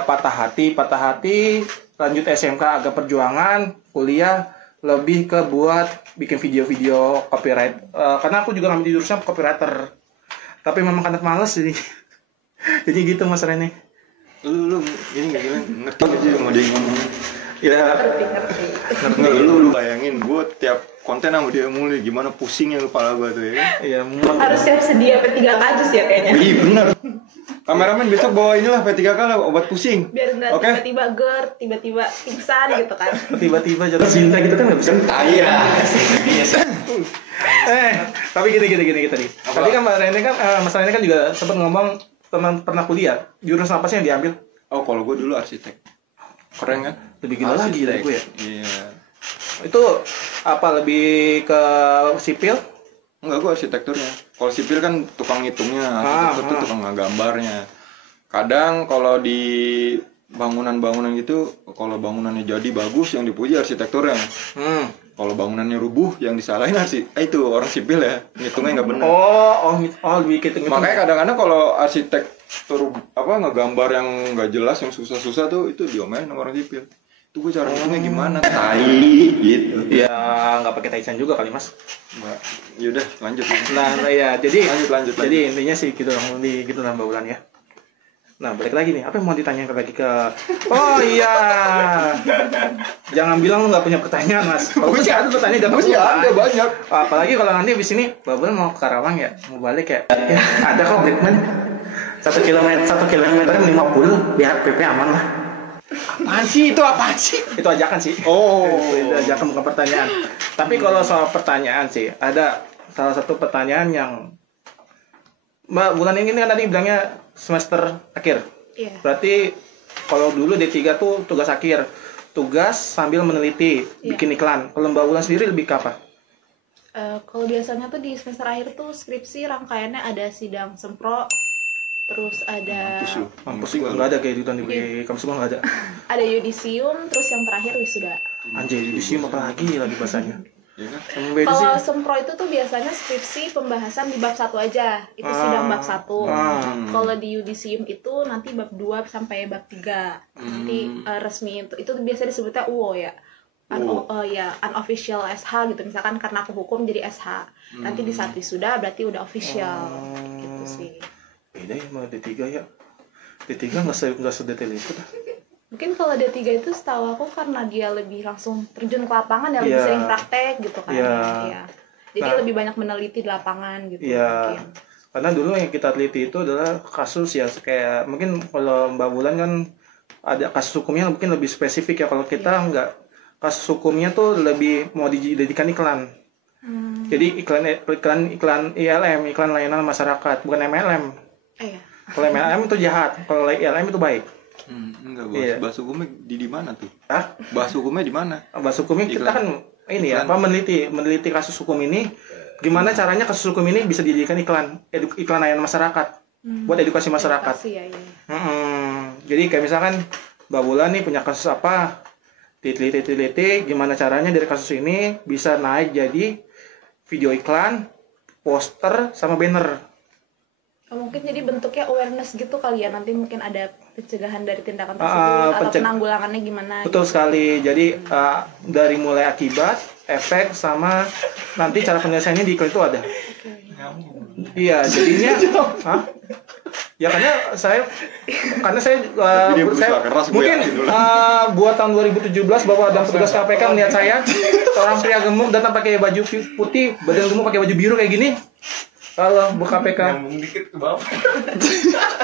patah hati, lanjut SMK agak perjuangan, kuliah lebih ke buat bikin video-video copyright. Karena aku juga ngambil jurusan copywriter. Tapi memang karena males jadi jadi gitu Mas Rene. Lu ini nggak ngerti aja sama dia ngomong. Ya, Nggak, lu bayangin gue tiap konten sama dia mulai gimana pusingnya kepala gue tuh ya. iya Harus siap sedia P3K aja sih ya kayaknya. Iya benar. Kameramen besok bawa inilah P3K lah obat pusing. Biar nggak Oke? tiba-tiba GERD, tiba-tiba pingsan gitu kan. tiba-tiba jatuh cinta gitu kan nggak bisa. Iya. Tapi gini tadi. Tadi kan Mas Rene kan juga sempat ngomong teman pernah kuliah. Jurusan apa sih yang diambil? Oh kalau gue dulu arsitek. Keren kan? Lebih gila lagi dari gue ya. Iya. Itu apa lebih ke sipil? Enggak, gue arsitekturnya. Kalau sipil kan tukang ngitungnya, arsitektur tuh tukang gambarnya. Kadang kalau di bangunan-bangunan gitu, kalau bangunannya jadi bagus yang dipuji arsitekturnya. Kalau bangunannya rubuh yang disalahin itu orang sipil ya, ngitungnya nggak benar. Oh lebih gitu. Makanya kadang-kadang kalau arsitektur ngegambar yang nggak jelas, yang susah-susah tuh itu diomelin sama orang sipil. Itu gue cara ngitungnya gimana? Tai gitu. Ya nggak pakai taisan juga kali Mas. Mbak, yaudah lanjut. Nah ya jadi Lanjut. Jadi intinya sih gitu lah Mbak Ulan ya. Nah balik lagi nih, apa yang mau ditanya lagi ke? Oh iya, jangan bilang lu nggak punya pertanyaan Mas. Kalau masih ada pertanyaan jangan Masih ada banyak. Apalagi kalau nanti abis ini Mbak Ulan mau ke Karawang ya, mau balik ya. Ya ada kok Batman. 1 kilometer 50 biar PP aman lah. Apaan sih? Itu apaan sih? Itu ajakan sih. Oh. Itu ajakan bukan pertanyaan. Tapi kalau soal pertanyaan sih, ada salah satu pertanyaan yang Mbak Bulan ini kan tadi bilangnya semester akhir. Iya. Berarti kalau dulu D3 tuh tugas akhir. Tugas sambil meneliti, bikin iklan. Kalau Mbak Bulan sendiri lebih ke apa? Kalau biasanya tuh di semester akhir tuh skripsi rangkaiannya ada sidang sempro, terus ada Kampus gua nggak ada kayak gitu di kampus gua nggak ada. ada yudisium, terus yang terakhir wisuda. Anjir, di sini apa lagi bahasanya? Iya kan? Yang beda sih. Kalau sempro itu tuh biasanya skripsi pembahasan di bab 1 aja. Itu sidang bab 1. Kalau di yudisium itu nanti bab 2 sampai bab 3. Nanti resmi itu biasanya disebutnya UO ya. Unofficial SH gitu. Misalkan karena aku hukum jadi SH. Nanti di saat wisuda berarti udah official. Gitu sih. Beda ya sama D3 ya. D3 nggak sedetail itu dah. Mungkin kalau D3 itu setahu aku karena dia lebih langsung terjun ke lapangan ya, lebih Iya. sering praktek gitu kan. Iya. Iya. Jadi Nah. lebih banyak meneliti di lapangan gitu. Iya. mungkin. Karena dulu yang kita teliti itu adalah kasus ya kayak mungkin kalau Mbak Bulan kan ada kasus hukumnya mungkin lebih spesifik ya. Kalau kita nggak, kasus hukumnya tuh lebih mau dijadikan iklan. Jadi iklan ILM, iklan layanan masyarakat, bukan MLM. Iya. Kalau MLM itu jahat, kalau ILM itu baik. Enggak, Iya. bahas hukumnya di mana tuh? Ah, Bahas hukumnya di mana? bahas hukumnya kita Iklan. kan ini ya, Iklan. meneliti kasus hukum ini, gimana caranya kasus hukum ini bisa dijadikan iklan layanan masyarakat, buat edukasi masyarakat. Edukasi, ya, iya. Jadi kayak misalkan Mbak Bulan nih punya kasus apa, diteliti, gimana caranya dari kasus ini bisa naik jadi video iklan, poster, sama banner. Mungkin jadi bentuknya awareness gitu kali ya, nanti mungkin ada pencegahan dari tindakan Ah, tersebut atau penceg- penanggulangannya gimana. Betul sekali. Jadi dari mulai akibat, efek, sama nanti cara penyelesaiannya di iklan itu ada. Iya, jadinya, hah? Ya karena saya Jadi dia berusaha keras, gue mungkin yakin dulu. buat tahun 2017 Bapak dan petugas KPK melihat saya seorang pria gemuk datang pakai baju putih, badan gemuk pakai baju biru kayak gini. Kalau Bu KPK. Nyambung dikit ke bapak.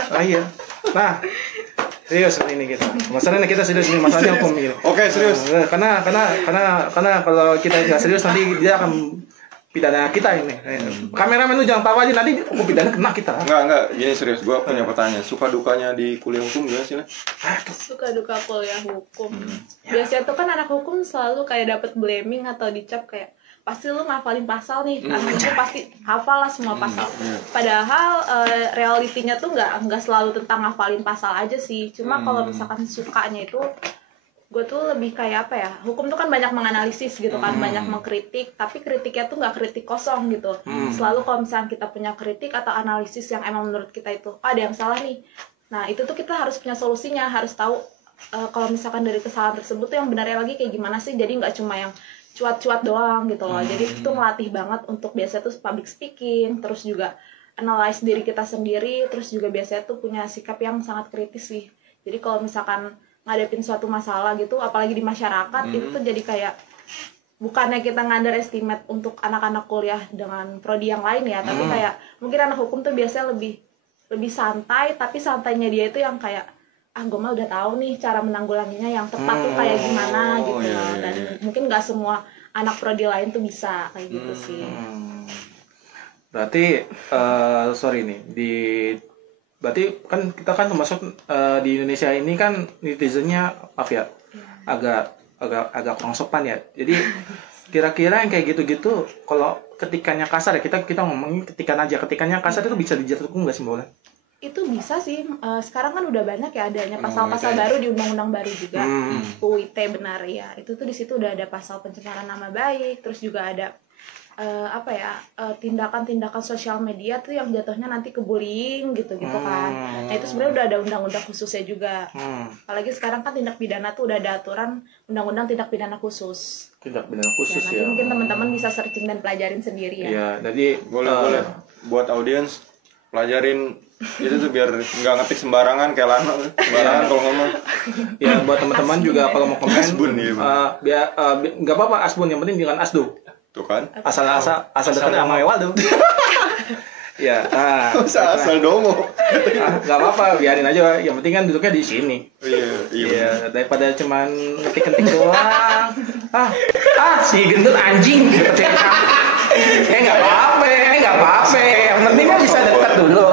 Ah iya. Nah, serius ini kita. Masalahnya kita serius nih, masalahnya hukum ini. Oke, serius. Karena kalau kita nggak serius nanti dia akan pidana kita ini. Kameramen lu jangan tawa aja, nanti hukum pidana kena kita. Enggak, gini serius, gue punya pertanyaan. Suka dukanya di kuliah hukum gimana sih, Le? Suka duka kuliah hukum. Biasanya tuh kan anak hukum selalu kayak dapat blaming atau dicap kayak pasti lu ngafalin pasal nih, anak hukum pasti hafal lah semua pasal. Padahal realitinya tuh nggak selalu tentang ngafalin pasal aja sih. Cuma kalau misalkan sukanya itu, gue tuh lebih kayak apa ya, hukum tuh kan banyak menganalisis gitu kan, banyak mengkritik, tapi kritiknya tuh nggak kritik kosong gitu. Selalu kalau misalkan kita punya kritik atau analisis yang emang menurut kita itu ada yang salah nih, nah itu tuh kita harus punya solusinya, harus tahu kalau misalkan dari kesalahan tersebut tuh yang benarnya lagi kayak gimana sih. Jadi nggak cuma yang cuat-cuat doang gitu loh. Jadi itu melatih banget untuk biasanya tuh public speaking, terus juga analyze diri kita sendiri, terus juga biasanya tuh punya sikap yang sangat kritis sih. Jadi kalau misalkan ngadepin suatu masalah gitu, apalagi di masyarakat, itu tuh jadi kayak bukannya kita underestimate untuk anak-anak kuliah dengan prodi yang lain ya, tapi kayak mungkin anak hukum tuh biasanya lebih santai, tapi santainya dia itu yang kayak gue mah udah tahu nih cara menanggulanginya yang tepat tuh kayak gimana gitu loh. Dan mungkin nggak semua anak prodi lain tuh bisa kayak gitu sih. Berarti sorry nih, berarti kan kita kan termasuk di Indonesia ini kan netizennya maaf ya agak kurang sopan ya. Jadi kira-kira yang kayak gitu-gitu kalau ketikannya kasar ya, kita ngomongin ketikannya kasar itu bisa dijatuh hukum nggak sih, Mbak Ulan? Itu bisa sih, sekarang kan udah banyak ya adanya pasal-pasal baru di undang-undang baru juga, UU ITE benar ya, itu tuh di situ udah ada pasal pencemaran nama baik, terus juga ada tindakan-tindakan sosial media tuh yang jatuhnya nanti ke bullying gitu kan. Nah itu sebenarnya udah ada undang-undang khususnya juga. Apalagi sekarang kan tindak pidana tuh udah ada aturan undang-undang tindak pidana khusus. Tindak pidana khusus Nanti ya. mungkin teman-teman bisa searching dan pelajarin sendiri ya. Iya, jadi Boleh. Buat audiens, pelajarin itu tuh biar nggak ngetik sembarangan kayak Lana. Sembarangan kalau ngomong. ya buat teman-teman juga kalau mau komen Asbun, iya, biar nggak apa-apa asbun, yang penting jangan asdo. Tuh kan? Asal dekat sama Ewaldo. Ya, Asal dongo. nggak apa-apa, biarin aja. Yang penting kan duduknya di sini. Iya. Iya, daripada cuman ngetik-ngetik doang. Si gendut anjing. Nggak apa-apa. Yang penting kan bisa dekat dulu.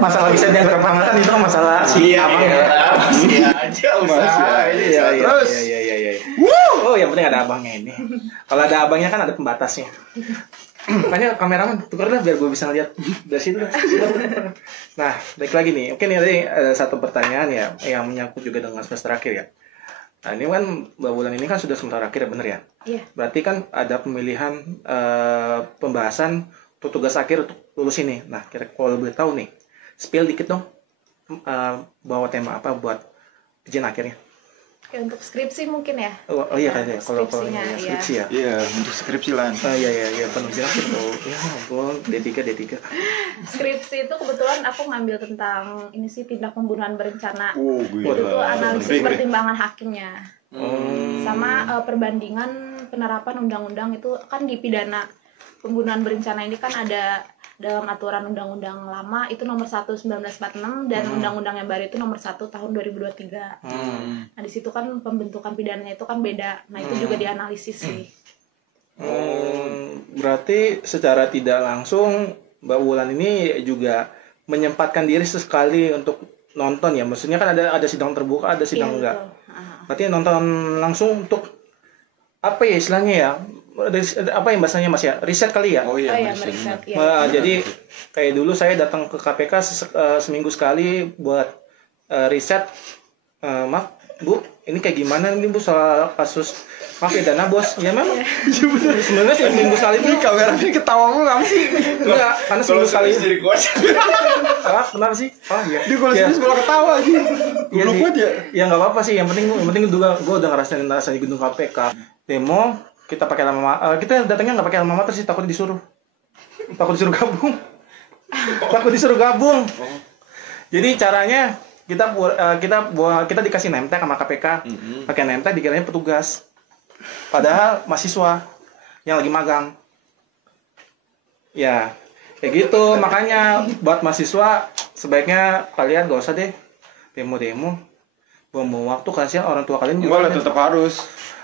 Masalah bisa diantar pangatan itu kan masalah abang ya. Masih aja usaha. Iya. Terus. Iya. Oh, yang penting ada abangnya ini. Kalau ada abangnya kan ada pembatasnya. Makanya kameramen tukar dah biar gue bisa ngeliat dari situ. Nah, baik lagi nih. Mungkin ini ada satu pertanyaan ya yang menyangkut juga dengan semester akhir ya. Nah, ini kan Mbak Bulan ini kan sudah semester akhir ya, bener ya? Iya. Berarti kan ada pemilihan pembahasan untuk tugas akhir untuk lulus ini. Nah, kira-kira kalau boleh tahu nih, spill dikit dong, bawa tema apa buat ujian akhirnya? Oke, untuk skripsi mungkin ya. Oh iya kayaknya kalau Skripsinya, iya. skripsi ya. Iya, untuk skripsi Lan. Iya, penulisan akhir tuh. Ya ampun, D3. Skripsi itu kebetulan aku ngambil tentang ini sih, tindak pembunuhan berencana. Itu tuh Gila. analisis Ngeri. pertimbangan hakimnya. Sama perbandingan penerapan undang-undang itu kan di pidana pembunuhan berencana ini kan ada dalam aturan undang-undang lama itu nomor 1 1946 dan undang-undang yang baru itu nomor 1 tahun 2023. Nah, di situ kan pembentukan pidananya itu kan beda. Nah, itu juga dianalisis sih. Berarti secara tidak langsung Mbak Wulan ini juga menyempatkan diri sesekali untuk nonton ya. Maksudnya kan ada sidang terbuka, ada sidang Iya, enggak. betul. Berarti nonton langsung untuk apa ya istilahnya ya? Apa yang bahasanya Mas ya? Riset kali ya? Oh iya, meriset. Ya. Jadi kayak dulu saya datang ke KPK seminggu sekali buat riset. Maaf Bu, ini kayak gimana ini Bu soal kasus mafia dana bos? Ya memang. Sebenarnya seminggu sekali itu Kameranya ketawa mulu nggak sih? enggak, karena seminggu sekali. Jadi kuat. Kenapa sih? Iya. Dia kalau serius malah ketawa sih. Iya Goblok sih. banget ya. Ya nggak apa-apa sih. Yang penting gue udah ngerasain di gedung KPK. Demo kita pakai kita datangnya nggak pakai alma mater sih, takut disuruh gabung. Jadi caranya kita dikasih name tag sama KPK, pakai name tag dikiranya petugas, padahal mahasiswa yang lagi magang. Ya kayak gitu. Makanya buat mahasiswa sebaiknya kalian gak usah deh demo buang waktu, kasihan orang tua kalian juga. Enggak lah, tetap harus.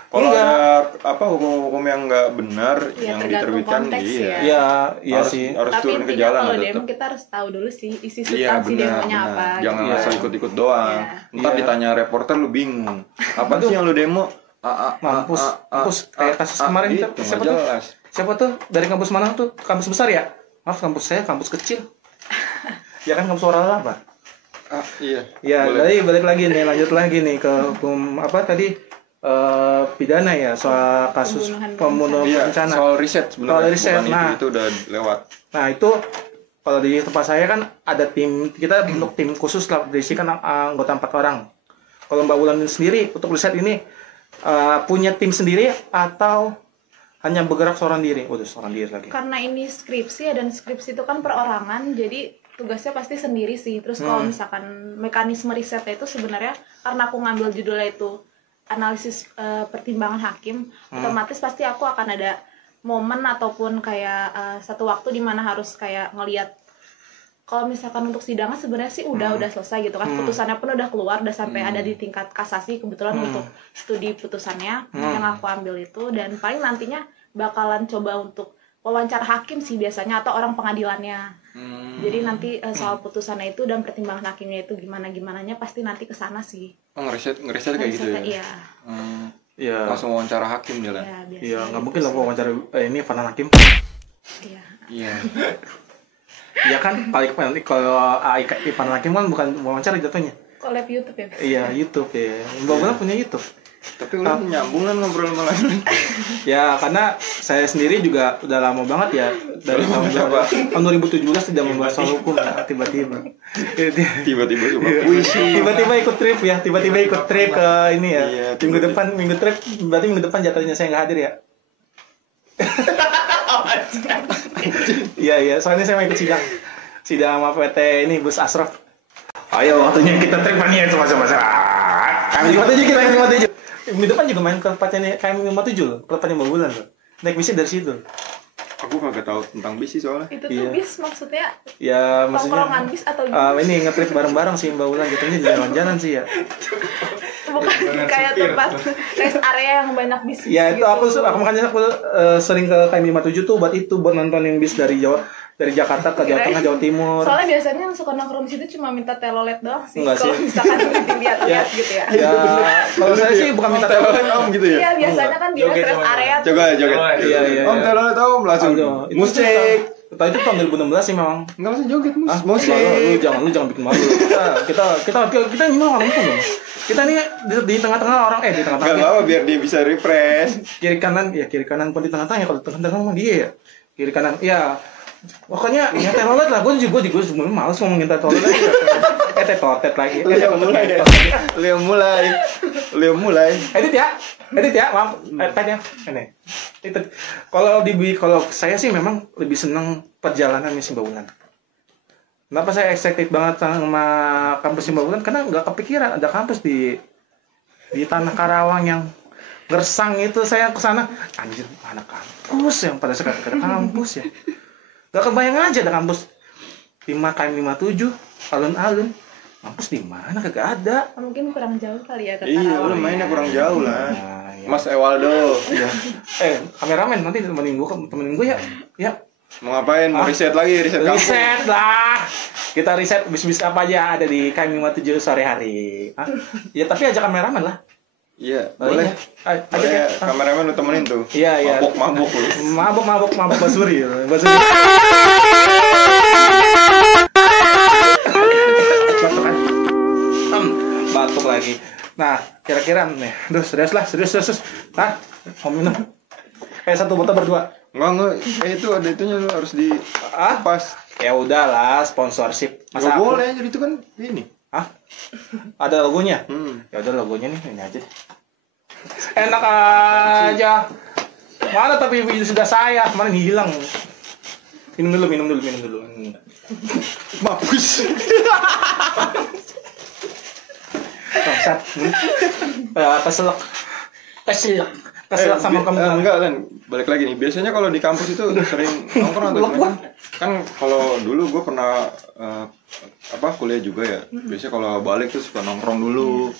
Kalau Enggak. ada hukum-hukum yang nggak benar Ya, yang tergantung diterbitkan, konteks Iya harus, sih. harus Tapi turun ke intinya jalan kalau lah demo tetap. kita harus tahu dulu sih isi Iya substansi benar, demonya apa. jangan gitu. asal ikut-ikut doang. Iya. Ntar Iya. ditanya reporter lu bingung. Apa sih yang lu demo? Mampus kayak kasus kemarin gitu, siapa nggak tuh? jelas. Siapa tuh dari kampus mana tuh? Kampus besar ya? Maaf, kampus saya kampus kecil. Ya kan kampus Orala Pak. Iya. Ya, boleh. jadi balik lagi nih, lanjut lagi nih ke hukum apa tadi? Pidana ya, soal kasus pembunuhan Iya, berencana. soal riset sebenarnya. Soal riset, Bukan nah. itu udah lewat. Nah, itu kalau di tempat saya kan ada tim, kita bentuk tim khusus lah, berisikan anggota 4 orang. Kalau Mbak Wulan sendiri untuk riset ini punya tim sendiri atau hanya bergerak seorang diri? Waduh, seorang diri lagi. Karena ini skripsi ya, dan skripsi itu kan perorangan, jadi tugasnya pasti sendiri sih. Terus kalau misalkan mekanisme risetnya itu sebenarnya karena aku ngambil judulnya itu analisis pertimbangan hakim, otomatis pasti aku akan ada momen ataupun kayak satu waktu di mana harus kayak ngelihat kalau misalkan untuk sidangnya sebenarnya sih udah selesai gitu kan, putusannya pun udah keluar, udah sampai ada di tingkat kasasi kebetulan untuk studi putusannya yang aku ambil itu, dan paling nantinya bakalan coba untuk wawancara hakim sih biasanya atau orang pengadilannya. Jadi nanti soal putusannya itu dan pertimbangan hakimnya itu gimananya pasti nanti kesana sih. Oh, ngeriset kayak gitu ya. Iya. Iya. Langsung wawancara hakim dia lah. Iya, biasa. Iya, nggak mungkin lah wawancara ini Fana Hakim. Iya. Iya. Iya kan, kalau Ivan Hakim kan bukan wawancara jatuhnya. Collab YouTube ya? Iya, YouTube ya. Mbak Wulan punya YouTube. Tapi lu nyambung kan ngobrol sama lain. Ya, karena saya sendiri juga udah lama banget ya dari tahun 2017 tidak membahas soal hukum ya, tiba-tiba. Tiba-tiba coba Iya. puisi. Tiba-tiba ikut trip ya, tiba-tiba ikut trip ke ini ya. Iya, Minggu depan berarti minggu depan jatuhnya saya nggak hadir ya. Iya, soalnya saya mau ikut sidang sama PT ini Bus Asraf. Ayo waktunya kita trip nih sama-sama. Kami 57 minggu depan juga main ke tempatnya KM 57 loh, ke tempatnya Mbak Wulan loh. Naik bisnya dari situ. Aku kagak tahu tentang bis sih soalnya. Itu tuh Iya. bis maksudnya Ya maksudnya tongkrongan bis atau gimana? ini ngetrip bareng-bareng sih Mbak Wulan, jatuhnya di jalan-jalan sih ya. Bukan kayak tempat rest area yang banyak bis. Ya itu gitu. aku makanya aku sering ke KM 57 tuh buat nontonin bis dari Jakarta ke Jawa Tengah, Jawa Timur. Soalnya biasanya yang suka nongkrong di situ cuma minta telolet doang sih. Enggak Kalau sih. misalkan lihat-lihat gitu ya. Ya kalau saya sih bukan minta telolet Om gitu ya. Iya, biasanya kan di rest area tuh. Joget. Iya. Om telolet om langsung Aduh, itu musik. Tahu itu tahun 2016 sih memang. Enggak langsung joget Ah, musik. lu jangan bikin malu. Kita ini orang hukum loh. Kita nih di tengah-tengah orang di Enggak tengah-tengah. apa biar dia bisa refresh. Kiri kanan pun di tengah-tengah ya, kalau tengah-tengah mah dia ya. Kiri kanan ya. Pokoknya ya telolet lah, gue juga males ngomongin telolet lagi. Tetotet lagi. Leo mulai. Edit ya, maaf, tanya, ini. Kalau saya sih memang lebih seneng perjalanan misi Mbak Wulan. Kenapa saya excited banget sama kampus Mbak Wulan? Karena nggak kepikiran ada kampus di tanah Karawang yang Gersang itu saya ke sana, anjir anak kampus yang pada sekarang ke kampus ya. Gak kebayang aja ada kampus 5KM57 alun-alun. Kampus di mana kagak ada. Mungkin kurang jauh kali ya ke Iya, lu Karawang. mainnya kurang jauh lah. Nah, ya. Mas Ewaldo, Iya. Kameramen nanti temenin gua ya. Ya. mau ngapain? Mau riset lagi, riset kampus. Riset lah. Kita riset bis-bis apa aja ada di KM57 sore hari. Hah? Ya tapi ajak kameramen lah. Iya, Oh, boleh. iya. Ajak Boleh, ya. kameramen lu temenin tuh. Iya, iya. Mabuk lu. Mabok Basuri. Basuri. Batuk kan? Batuk lagi. Nah, kira-kira nih, serius. Hah? Mau minum? Satu botol berdua. Enggak. Itu ada itunya lu harus di Ah? pas. Ya udahlah, sponsorship. Masa aku- boleh, jadi itu kan ini. Hah? Ada logonya? Ya udah logonya nih, ini aja deh. Enak aja. Mana tapi video sudah saya, kemarin hilang. Minum dulu. Mampus. Bangsat. Keselak sama kamu. Enggak kan, balik lagi nih. Biasanya kalau di kampus itu sering nongkrong atau gimana? Kan kalau dulu gue pernah kuliah juga ya. Biasanya kalau balik tuh suka nongkrong dulu.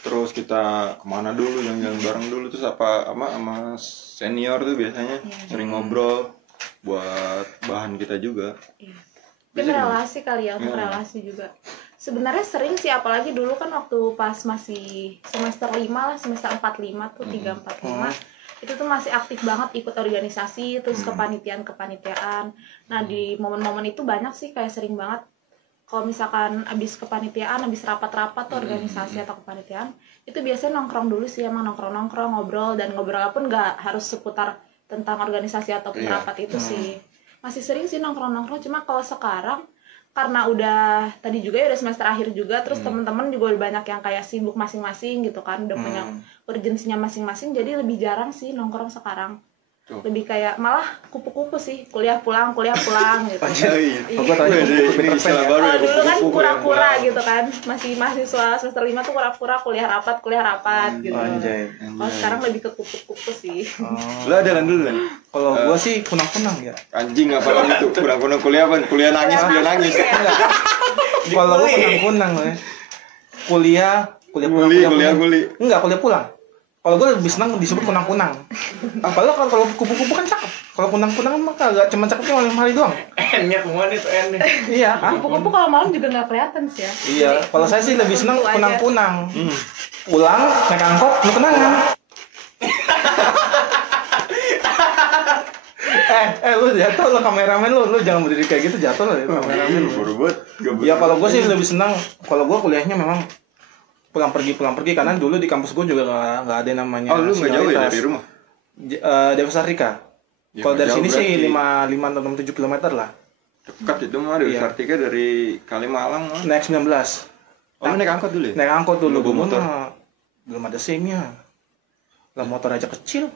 Terus kita kemana dulu, jalan-jalan bareng dulu. Terus sama senior tuh biasanya sering ngobrol buat bahan kita juga. Mungkin relasi kali ya, untuk relasi juga. Sebenarnya sering sih, apalagi dulu kan waktu pas masih semester 5 lah, semester 45 tuh, 3-4-5. Itu tuh masih aktif banget ikut organisasi, terus kepanitiaan. Nah, di momen-momen itu banyak sih, kayak sering banget. Kalau misalkan abis kepanitiaan, abis rapat-rapat tuh organisasi atau kepanitiaan, itu biasanya nongkrong dulu sih, emang nongkrong-nongkrong, ngobrol. Dan ngobrol pun nggak harus seputar tentang organisasi ataupun rapat itu sih. Masih sering sih nongkrong-nongkrong, cuma kalau sekarang karena udah tadi juga ya udah semester akhir juga, terus teman-teman juga udah banyak yang kayak sibuk masing-masing gitu kan, udah punya urgensinya masing-masing, jadi lebih jarang sih nongkrong sekarang. Lebih kayak malah kupu-kupu sih, kuliah pulang gitu. Gua tanya Ini istilah baru ya. Dulu kan kupu-kupu pura-pura yang- gitu kan, masih mahasiswa semester 5 tuh pura-pura kuliah rapat gitu. Anjay. Kalau sekarang lebih ke kupu-kupu sih. Lu ada dulu kan? Kalau gua sih kunang-kunang ya. Anjing apa lagi tuh? Kurang-kurang kuliah apa? Kuliah nangis. Kalau gua kunang-kunang ya. Kuliah pulang. Guli. Enggak, kuliah pulang. Kalau gue lebih senang disebut kunang-kunang. Kalau kupu-kupu kan cakep. Kalau kunang-kunang mah kagak, cuma cakepnya malam hari doang. N-nya kemana itu N-nya? Iya, Kupu-kupu kalau malam juga nggak kelihatan sih ya. Iya, kalau saya sih lebih senang Kupu-kupu aja. kunang-kunang. Pulang naik angkot, lu kenangan. Lu jatuh lo kameramen lu jangan berdiri kayak gitu, jatuh lo ya kameramen lu. Baru buat. Ya kalau gue sih lebih senang, kalau gue kuliahnya memang pulang pergi karena dulu di kampus gue juga nggak ada namanya. Oh, lu nggak jauh ya senioritas. dari rumah? Dewi Sartika. Ya, Kalau nggak dari jauh sini sih berarti. 5 atau 7 km lah. Dekat itu mah dari Iya. Sartika dari Kalimalang mah. Naik 19. Oh, lu naik angkot dulu ya? Naik angkot dulu. Lu bawa motor? Belum ada SIM-nya. Lah motor aja kecil.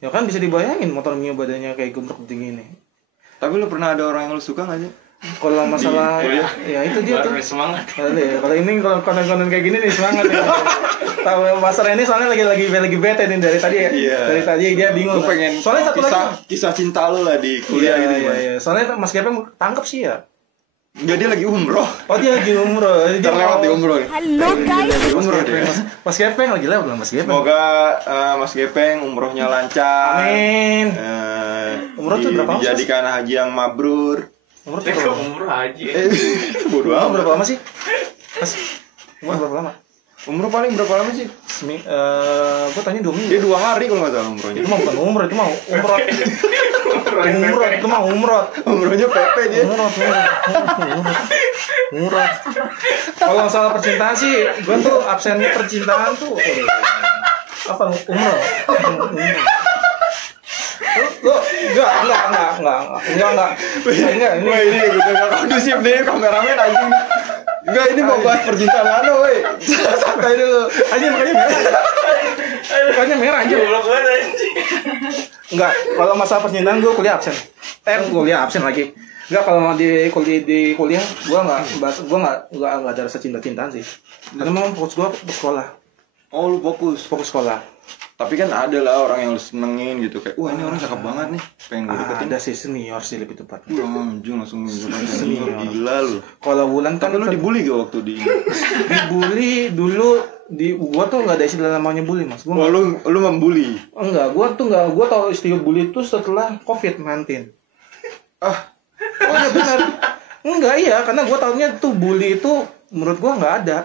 Ya kan bisa dibayangin motor Mio badannya kayak gembrok begini. Tapi lu pernah ada orang yang lu suka nggak sih? Kalau masalah Di kuliah? ya itu dia tuh. Baru semangat. Kalau ini kalau konten-konten kayak gini nih semangat ya. Tahu Mas Reni soalnya lagi bete nih dari tadi ya. Iya. Dari tadi dia bingung. Lu pengen Soalnya satu lagi. kisah cinta lu lah di kuliah gitu. Iya. Soalnya Mas Gepeng tangkep sih ya. Enggak, dia lagi umroh. Oh dia lagi umroh. Dia Terlewat mau- di umroh. Halo guys. Di umroh dia. Mas Gepeng lagi lewat belum Mas Gepeng? Semoga Mas Gepeng umrohnya lancar. Amin. Umroh tuh berapa lama sih, dijadikan haji yang mabrur. Umur Dia berapa ke lama? umroh aja. Bodoh Umur amat. berapa lama sih? Mas, umur berapa lama? Umroh paling berapa lama sih? Gua tanya 2 minggu. Dia 2 hari kalau nggak salah umrohnya. Itu mah bukan umroh, itu mah umrot. Itu mah umrot. Umrohnya PP dia. Umrot. Kalau soal percintaan sih, gua tuh absennya percintaan tuh. Apa umroh? Lu enggak. Ini Wah, ini udah nggak kondusif nih kameramen anjing. Enggak, ini mau bahas percintaan lo, woi. Santai dulu. aja makanya merah. Makanya merah aja. Goblok banget anjing. Enggak, kalau masalah percintaan gue kuliah absen. Kuliah absen lagi. Enggak, kalau di kuliah gue nggak ada rasa cinta-cintaan sih. Karena memang fokus gue bersekolah. Oh, lu fokus. fokus sekolah. Tapi kan ada lah orang yang lu senengin gitu kayak, wah ini orang cakep banget nih, pengen gue deketin. Ada sih senior sih lebih tepatnya. Wah anjing langsung senior gila lu. Kalau Wulan kan Tapi lu dibully gak waktu di dibully dulu di gua tuh nggak ada istilah namanya bully mas. Oh lu membuli. Enggak, gua tahu istilah bully itu setelah COVID-19. Ah, Oh iya benar. Enggak iya, karena gua tahunya tuh bully itu menurut gua nggak ada.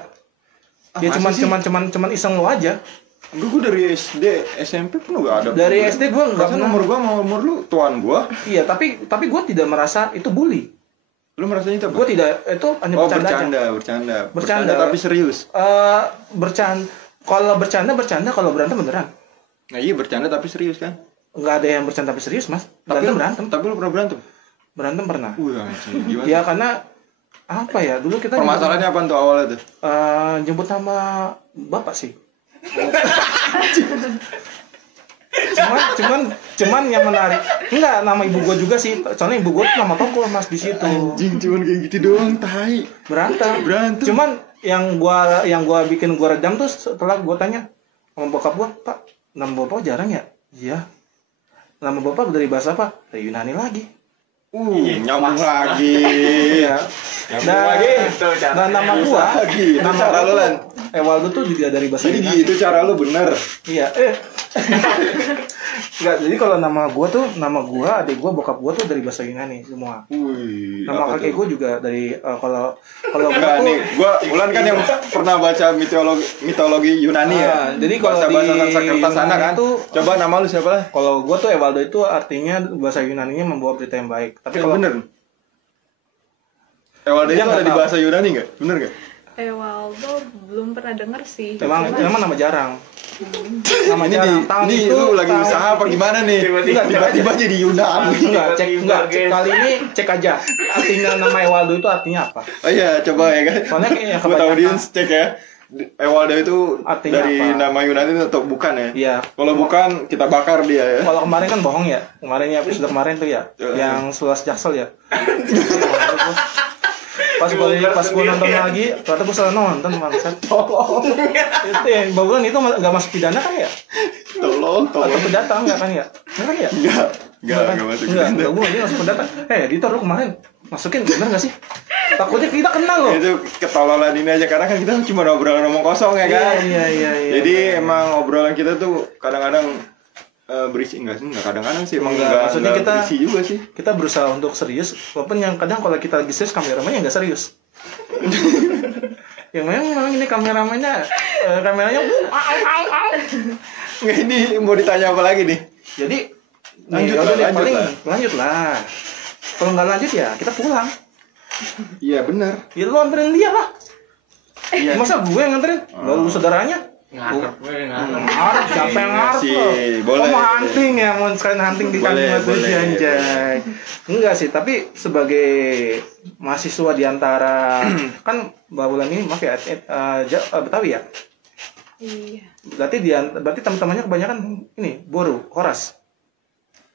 Ya masa sih? cuman iseng lo aja. enggak, gue dari SD, SMP pun gak ada. Dari SD gua nggak Karena pernah. nomor gua sama umur lu tuan gua. Iya, tapi gua tidak merasa itu bully. Lu merasanya itu apa? Gua tidak, itu hanya Oh, bercanda aja. bercanda tapi serius. Kalau bercanda, kalau berantem beneran. Nah iya bercanda tapi serius kan. Nggak ada yang bercanda tapi serius mas. Berantem. Tapi lu pernah berantem? Berantem pernah. Anjing, gimana? Ya karena apa ya, dulu kita Permasalahannya apa tuh awalnya tuh? jemput nama bapak sih. cuman yang menarik enggak, nama ibu gua juga sih, soalnya ibu gua tuh nama toko mas di situ. Anjing cuman kayak gitu doang, tai. Berantem. Cuman yang gua bikin gua redam tuh setelah gua tanya sama bokap gua, Pak, nama bapak jarang ya? Iya. Nama bapak dari bahasa apa? Dari Yunani lagi. Nyambung lagi. Iya. Nyambung lagi. Dan nama gua, Lagi. nama Cara lu, Lan. Ewaldo tuh juga dari bahasa Jadi Yunani. gitu cara lu bener. Iya. Enggak, jadi kalau nama gua, adik gua, bokap gua tuh dari bahasa Yunani semua. Wih. Nama apa kakek tuh? gua juga dari kalau gua Enggak tuh nih, Ulan kan yang pernah baca mitologi Yunani ya. Jadi kalau bahasa di Sanskerta sana Yunani kan. itu, Coba nama lu siapa lah? kalau gua tuh Ewaldo itu artinya bahasa Yunaninya membawa berita yang baik. Tapi kalau bener. Ewaldo Dia itu nggak ada di tahu. bahasa Yunani enggak? Bener enggak? Ewaldo belum pernah denger sih. emang nama jarang. Nama Ini jarang. Tahun ini itu lu lagi tahun- usaha apa gimana nih? Tiba-tiba jadi Yunani. Enggak, kali ini cek aja artinya nama Ewaldo itu artinya apa. Oh iya, coba ya kan. Soalnya kayaknya Buat kebanyakan- audiens cek ya. Ewaldo itu Artinya dari apa? nama Yunani atau bukan ya? Iya. Kalau bukan kita bakar dia ya. Kalau kemarin kan bohong ya. Kemarin ya episode kemarin tuh ya, yang Sulas Jaksel ya. Pas gue nonton lagi, ternyata gue salah nonton bangsat. Itu ya, babulan itu nggak masuk pidana kan ya? Tolong. Atau perdata enggak kan ya? Enggak kan ya? Enggak masuk. Enggak, gue lagi masuk perdata. Editor lu kemarin masukin bener nggak sih? Takutnya kita kenal loh. Itu ketololan ini aja karena kan kita cuma obrolan ngomong kosong ya kan. Iya. Jadi emang obrolan kita tuh kadang-kadang berisi enggak kadang-kadang sih emang Enggak, maksudnya enggak kita- berisi juga sih. Kita berusaha untuk serius, walaupun yang kadang kalau kita lagi serius kameramennya nggak serius. Yang memang ini kameramennya kameranya Enggak, ini mau ditanya apa lagi nih? jadi Lanjut lah, lanjut lah. Kalau nggak lanjut ya kita pulang. Iya benar. Ya lu anterin dia lah. Masa gue yang nganterin? Lalu saudaranya? Ngarep, siapa yang ngarep Sih, lo? boleh. Mau hunting ya, mau sekalian hunting di Boleh, kandungan tuh boleh, anjay. Enggak sih, tapi sebagai mahasiswa di antara kan Mbak Bulan ini maaf ya, Betawi ya. Iya. Berarti teman-temannya kebanyakan ini Boru, Horas.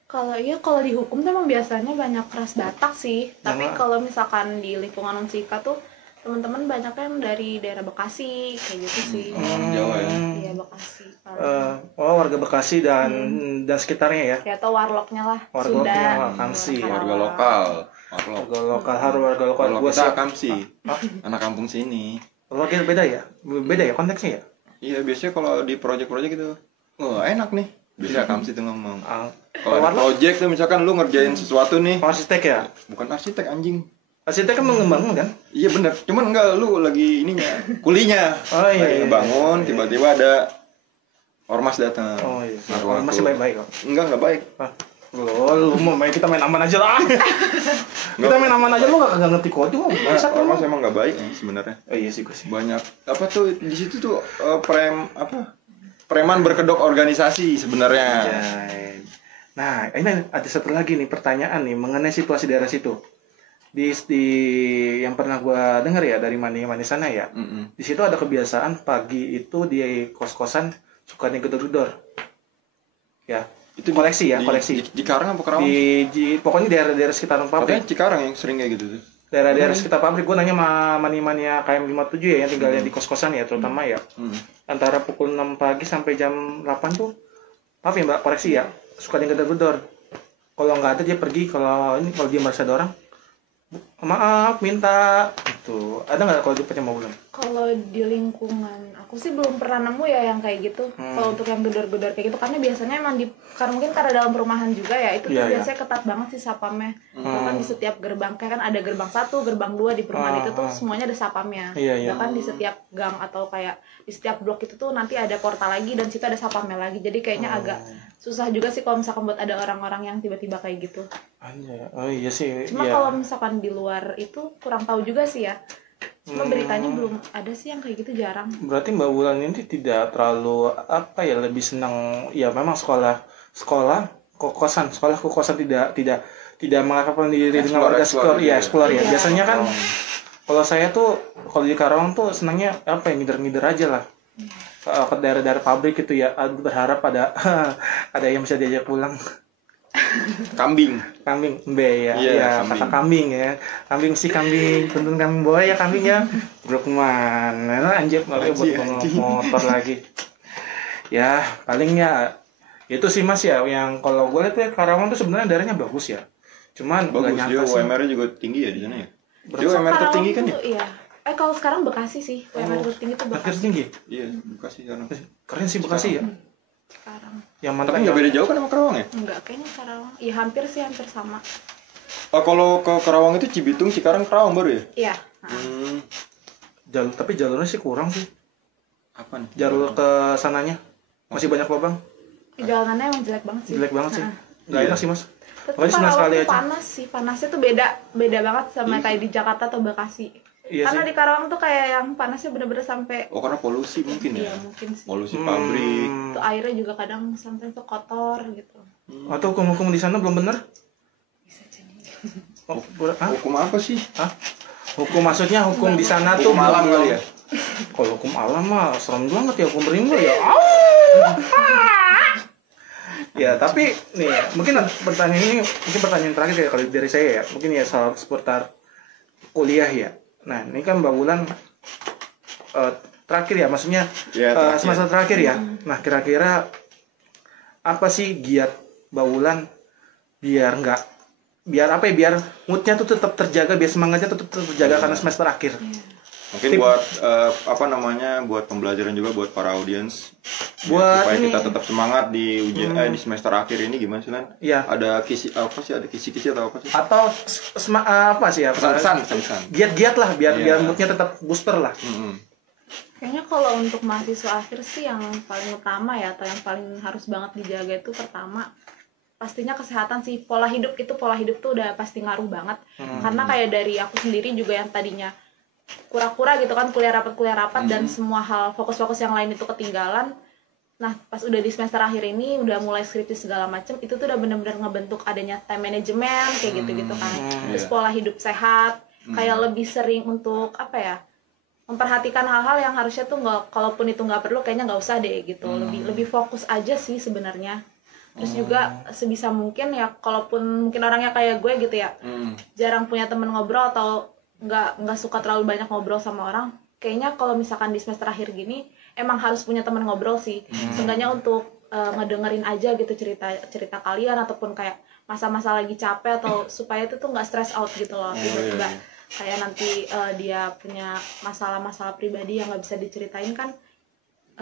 Kalau di hukum tuh emang biasanya banyak ras Batak sih. Tapi Yang- kalau misalkan di lingkungan Unsika tuh teman-teman banyak yang dari daerah Bekasi kayak gitu sih. Jawa ya. Iya Bekasi. Warga Bekasi dan sekitarnya ya. Ya atau warlocknya lah. Warga Sunda. lokal, Kamsi, Karawang. Warga lokal. Warga lokal Kalau gue kita Kamsi, anak kampung sini. Kalau kita beda ya konteksnya ya. Iya biasanya kalau di project-project gitu, enak nih. Bisa Kamsi tuh ngomong. Kalau ada Warlock project tuh misalkan lu ngerjain sesuatu nih, arsitek ya. bukan arsitek anjing. Arsitek kan mengembangkan kan. Iya bener, cuman enggak lu lagi ininya, kulinya. Oh, iya, Lagi iya, ngebangun, iya. tiba-tiba ada ormas datang. Oh iya. Ngaku-ngaku. Masih baik-baik kok. Enggak baik. Lu mau main kita main aman aja lah. Kita main aman aja, lu kagak ngerti coding. Nah, ormas emang enggak baik sebenarnya. Oh iya sih gue sih. Banyak apa tuh di situ tuh preman berkedok organisasi sebenarnya. Anjay. Nah, ini ada satu lagi nih pertanyaan nih mengenai situasi daerah situ. Di yang pernah gua dengar ya dari mani sana ya. Mm-mm. Di situ ada kebiasaan pagi itu di kos-kosan suka digedor-gedor. Ya, Itu koleksi ya, koleksi. Di Cikarang apa Karawang? Pokoknya daerah-daerah sekitaran pabrik. Katanya Cikarang yang sering kayak gitu tuh. daerah-daerah sekitar pabrik. Gue nanya sama mani-mania KM57 ya yang tinggalnya di kos-kosan ya terutama ya. Antara pukul 6 pagi sampai jam 8 tuh, maaf ya mbak, koreksi ya, suka dia gedor-gedor. Kalau nggak ada dia pergi, kalau dia merasa ada orang, maaf minta gitu. Ada nggak kalau di Pecah Bulan? Kalau di lingkungan aku sih belum pernah nemu ya yang kayak gitu. Kalau untuk yang gedor-gedor kayak gitu, karena biasanya emang karena mungkin karena dalam perumahan juga ya, itu tuh biasanya ketat banget sih sapamnya. Bahkan di setiap gerbang, kayak kan ada gerbang 1, gerbang 2 di perumahan itu tuh semuanya ada sapamnya. Bahkan di setiap gang atau kayak di setiap blok itu tuh nanti ada portal lagi dan situ ada sapamnya lagi. Jadi kayaknya agak susah juga sih kalau misalkan buat ada orang-orang yang tiba-tiba kayak gitu. Oh iya sih. Cuma kalau misalkan di luar itu kurang tahu juga sih ya. Cuma beritanya belum ada sih yang kayak gitu, jarang. Berarti Mbak Wulan ini tidak terlalu apa ya, lebih senang ya memang sekolah kokosan tidak mengaktifkan diri dengan warga sekitar ya explore ya. Biasanya kan kalau saya tuh kalau di Karawang tuh senangnya apa ya, ngider-ngider aja lah. Ke daerah-daerah pabrik gitu ya, berharap ada ada yang bisa diajak pulang. Kambing Mbe ya, Iya, ya kambing. kata kambing ya, tuntun kambing boy ya kambing ya, bro kemana, anjir buat motor lagi, ya palingnya itu sih mas ya, yang kalau gue lihat ya Karawang tuh sebenarnya daerahnya bagus ya, cuman bagus nggak dia nyangka sih. UMR-nya juga tinggi ya di sana ya. Dia So, UMR tertinggi kan Karawang ya? tuh, iya. Kalau sekarang Bekasi sih, UMR tertinggi tuh Hampir Bekasi tinggi, Iya, Bekasi sekarang. keren sih Bekasi ya, sekarang. yang mana Tapi nggak beda jauh kan sama Karawang ya? Enggak, kayaknya Karawang. Iya, hampir sama. Kalau ke Karawang itu Cibitung, Cikarang, Karawang baru ya? Iya. jalur, tapi jalurnya sih kurang sih, Apa nih? jalur ke sananya masih banyak lubang, Jalanannya emang jelek banget sih. jelek banget sih, Nah. nggak enak sih mas. Tapi Makanya senang Karawang sekali tuh aja. panas sih, panasnya tuh beda banget sama kayak di Jakarta atau Bekasi. Iya Karena sih. di Karawang tuh kayak yang panasnya bener-bener sampai Oh karena polusi mungkin ya? iya mungkin sih. Polusi pabrik. Tuh airnya juga kadang sampai tuh kotor gitu. Atau hukum-hukum di sana belum bener? Oh, hah? Hukum apa sih? Hah? Hukum maksudnya hukum di sana tuh Hukum alam belum- kali ya? Kalau hukum alam mah serem banget ya, hukum rimba ya. Ya tapi nih mungkin pertanyaan terakhir ya kalau dari saya ya, mungkin ya soal seputar kuliah ya. Nah ini kan Mbak Wulan terakhir ya, maksudnya Ya, terakhir. semester terakhir ya. Nah kira-kira apa sih giat Mbak Wulan biar biar moodnya tuh tetap terjaga, biar semangatnya tetap terjaga karena semester akhir. Mungkin Tip. buat buat pembelajaran juga buat para audiens. Buat supaya ini. kita tetap semangat di ujian di semester akhir ini gimana sih Lan? Iya. Ada kisi-kisi atau apa sih? Atau apa sih ya? Pesan. Giat-giat lah biar Iya. moodnya tetap booster lah. Kayaknya kalau untuk mahasiswa akhir sih yang paling utama ya, atau yang paling harus banget dijaga itu pertama pastinya kesehatan sih. Pola hidup tuh udah pasti ngaruh banget. Karena kayak dari aku sendiri juga yang tadinya kura-kura gitu kan, kuliah rapat dan semua hal fokus-fokus yang lain itu ketinggalan. Nah pas udah di semester akhir ini udah mulai skripsi segala macem, itu tuh udah bener-bener ngebentuk adanya time management kayak gitu-gitu kan. Terus pola hidup sehat, kayak lebih sering untuk apa ya, memperhatikan hal-hal yang harusnya tuh nggak, kalaupun itu nggak perlu kayaknya nggak usah deh gitu. Lebih fokus aja sih sebenarnya. Terus juga sebisa mungkin ya, kalaupun mungkin orangnya kayak gue gitu ya, jarang punya temen ngobrol atau nggak suka terlalu banyak ngobrol sama orang, kayaknya kalau misalkan di semester akhir gini emang harus punya temen ngobrol sih. Seenggaknya untuk ngedengerin aja gitu cerita kalian, ataupun kayak masa-masa lagi capek, atau supaya itu tuh nggak stress out gitu loh. Tiba-tiba kayak nanti dia punya masalah-masalah pribadi yang nggak bisa diceritain kan,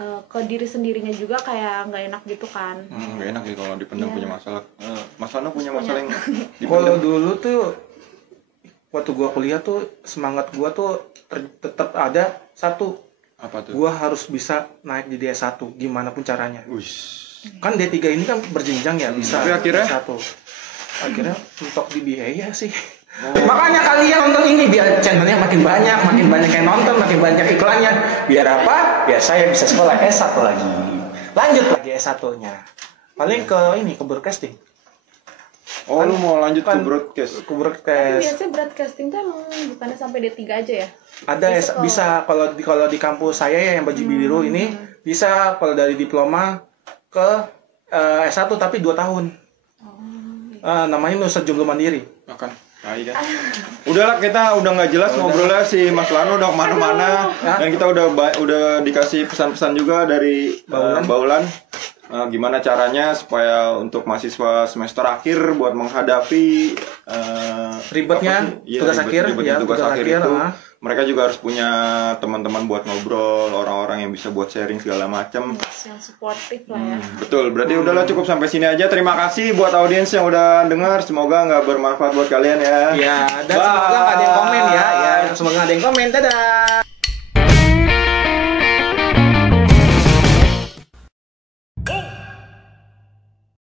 ke diri sendirinya juga kayak nggak enak gitu kan. Gak enak sih kalau dipendam punya masalah. Masalahnya punya Punya. masalah yang Kalau dipendam. dulu tuh waktu gua kuliah tuh semangat gua tuh tetap ada satu, Apa tuh? gua harus bisa naik di D1 gimana pun caranya. Ush. Kan D3 ini kan berjenjang ya, bisa Tapi akhirnya? D1. Akhirnya mentok di biaya sih. Makanya kalian nonton ini biar channelnya makin banyak yang nonton, makin banyak iklannya. Biar apa? Biar saya bisa sekolah S1 lagi. Lanjut lagi S1-nya. Paling ke broadcasting. Oh lu mau lanjut ke Kan- broadcast? Ke broadcast. Biasanya broadcasting tuh emang bukannya sampai D3 aja ya? Ada bisa kalau di kampus saya ya yang baju biru ini bisa kalau dari diploma ke S1 tapi 2 tahun. Namanya Nusa Jomblo Mandiri. Akan. Tai kan. Udahlah kita udah nggak jelas ngobrolnya si Mas Lano udah kemana-mana dan kita udah dikasih pesan-pesan juga dari Baulan. Gimana caranya supaya untuk mahasiswa semester akhir buat menghadapi Ribetnya tugas akhir itu mereka juga harus punya teman-teman buat ngobrol, orang-orang yang bisa buat sharing segala macam. Yang suportif lah ya. Betul, berarti udahlah cukup sampai sini aja. Terima kasih buat audiens yang udah dengar. Semoga nggak bermanfaat buat kalian ya. Ya, dan semoga nggak ada yang komen ya. Ya, semoga nggak ada yang komen. Dadah.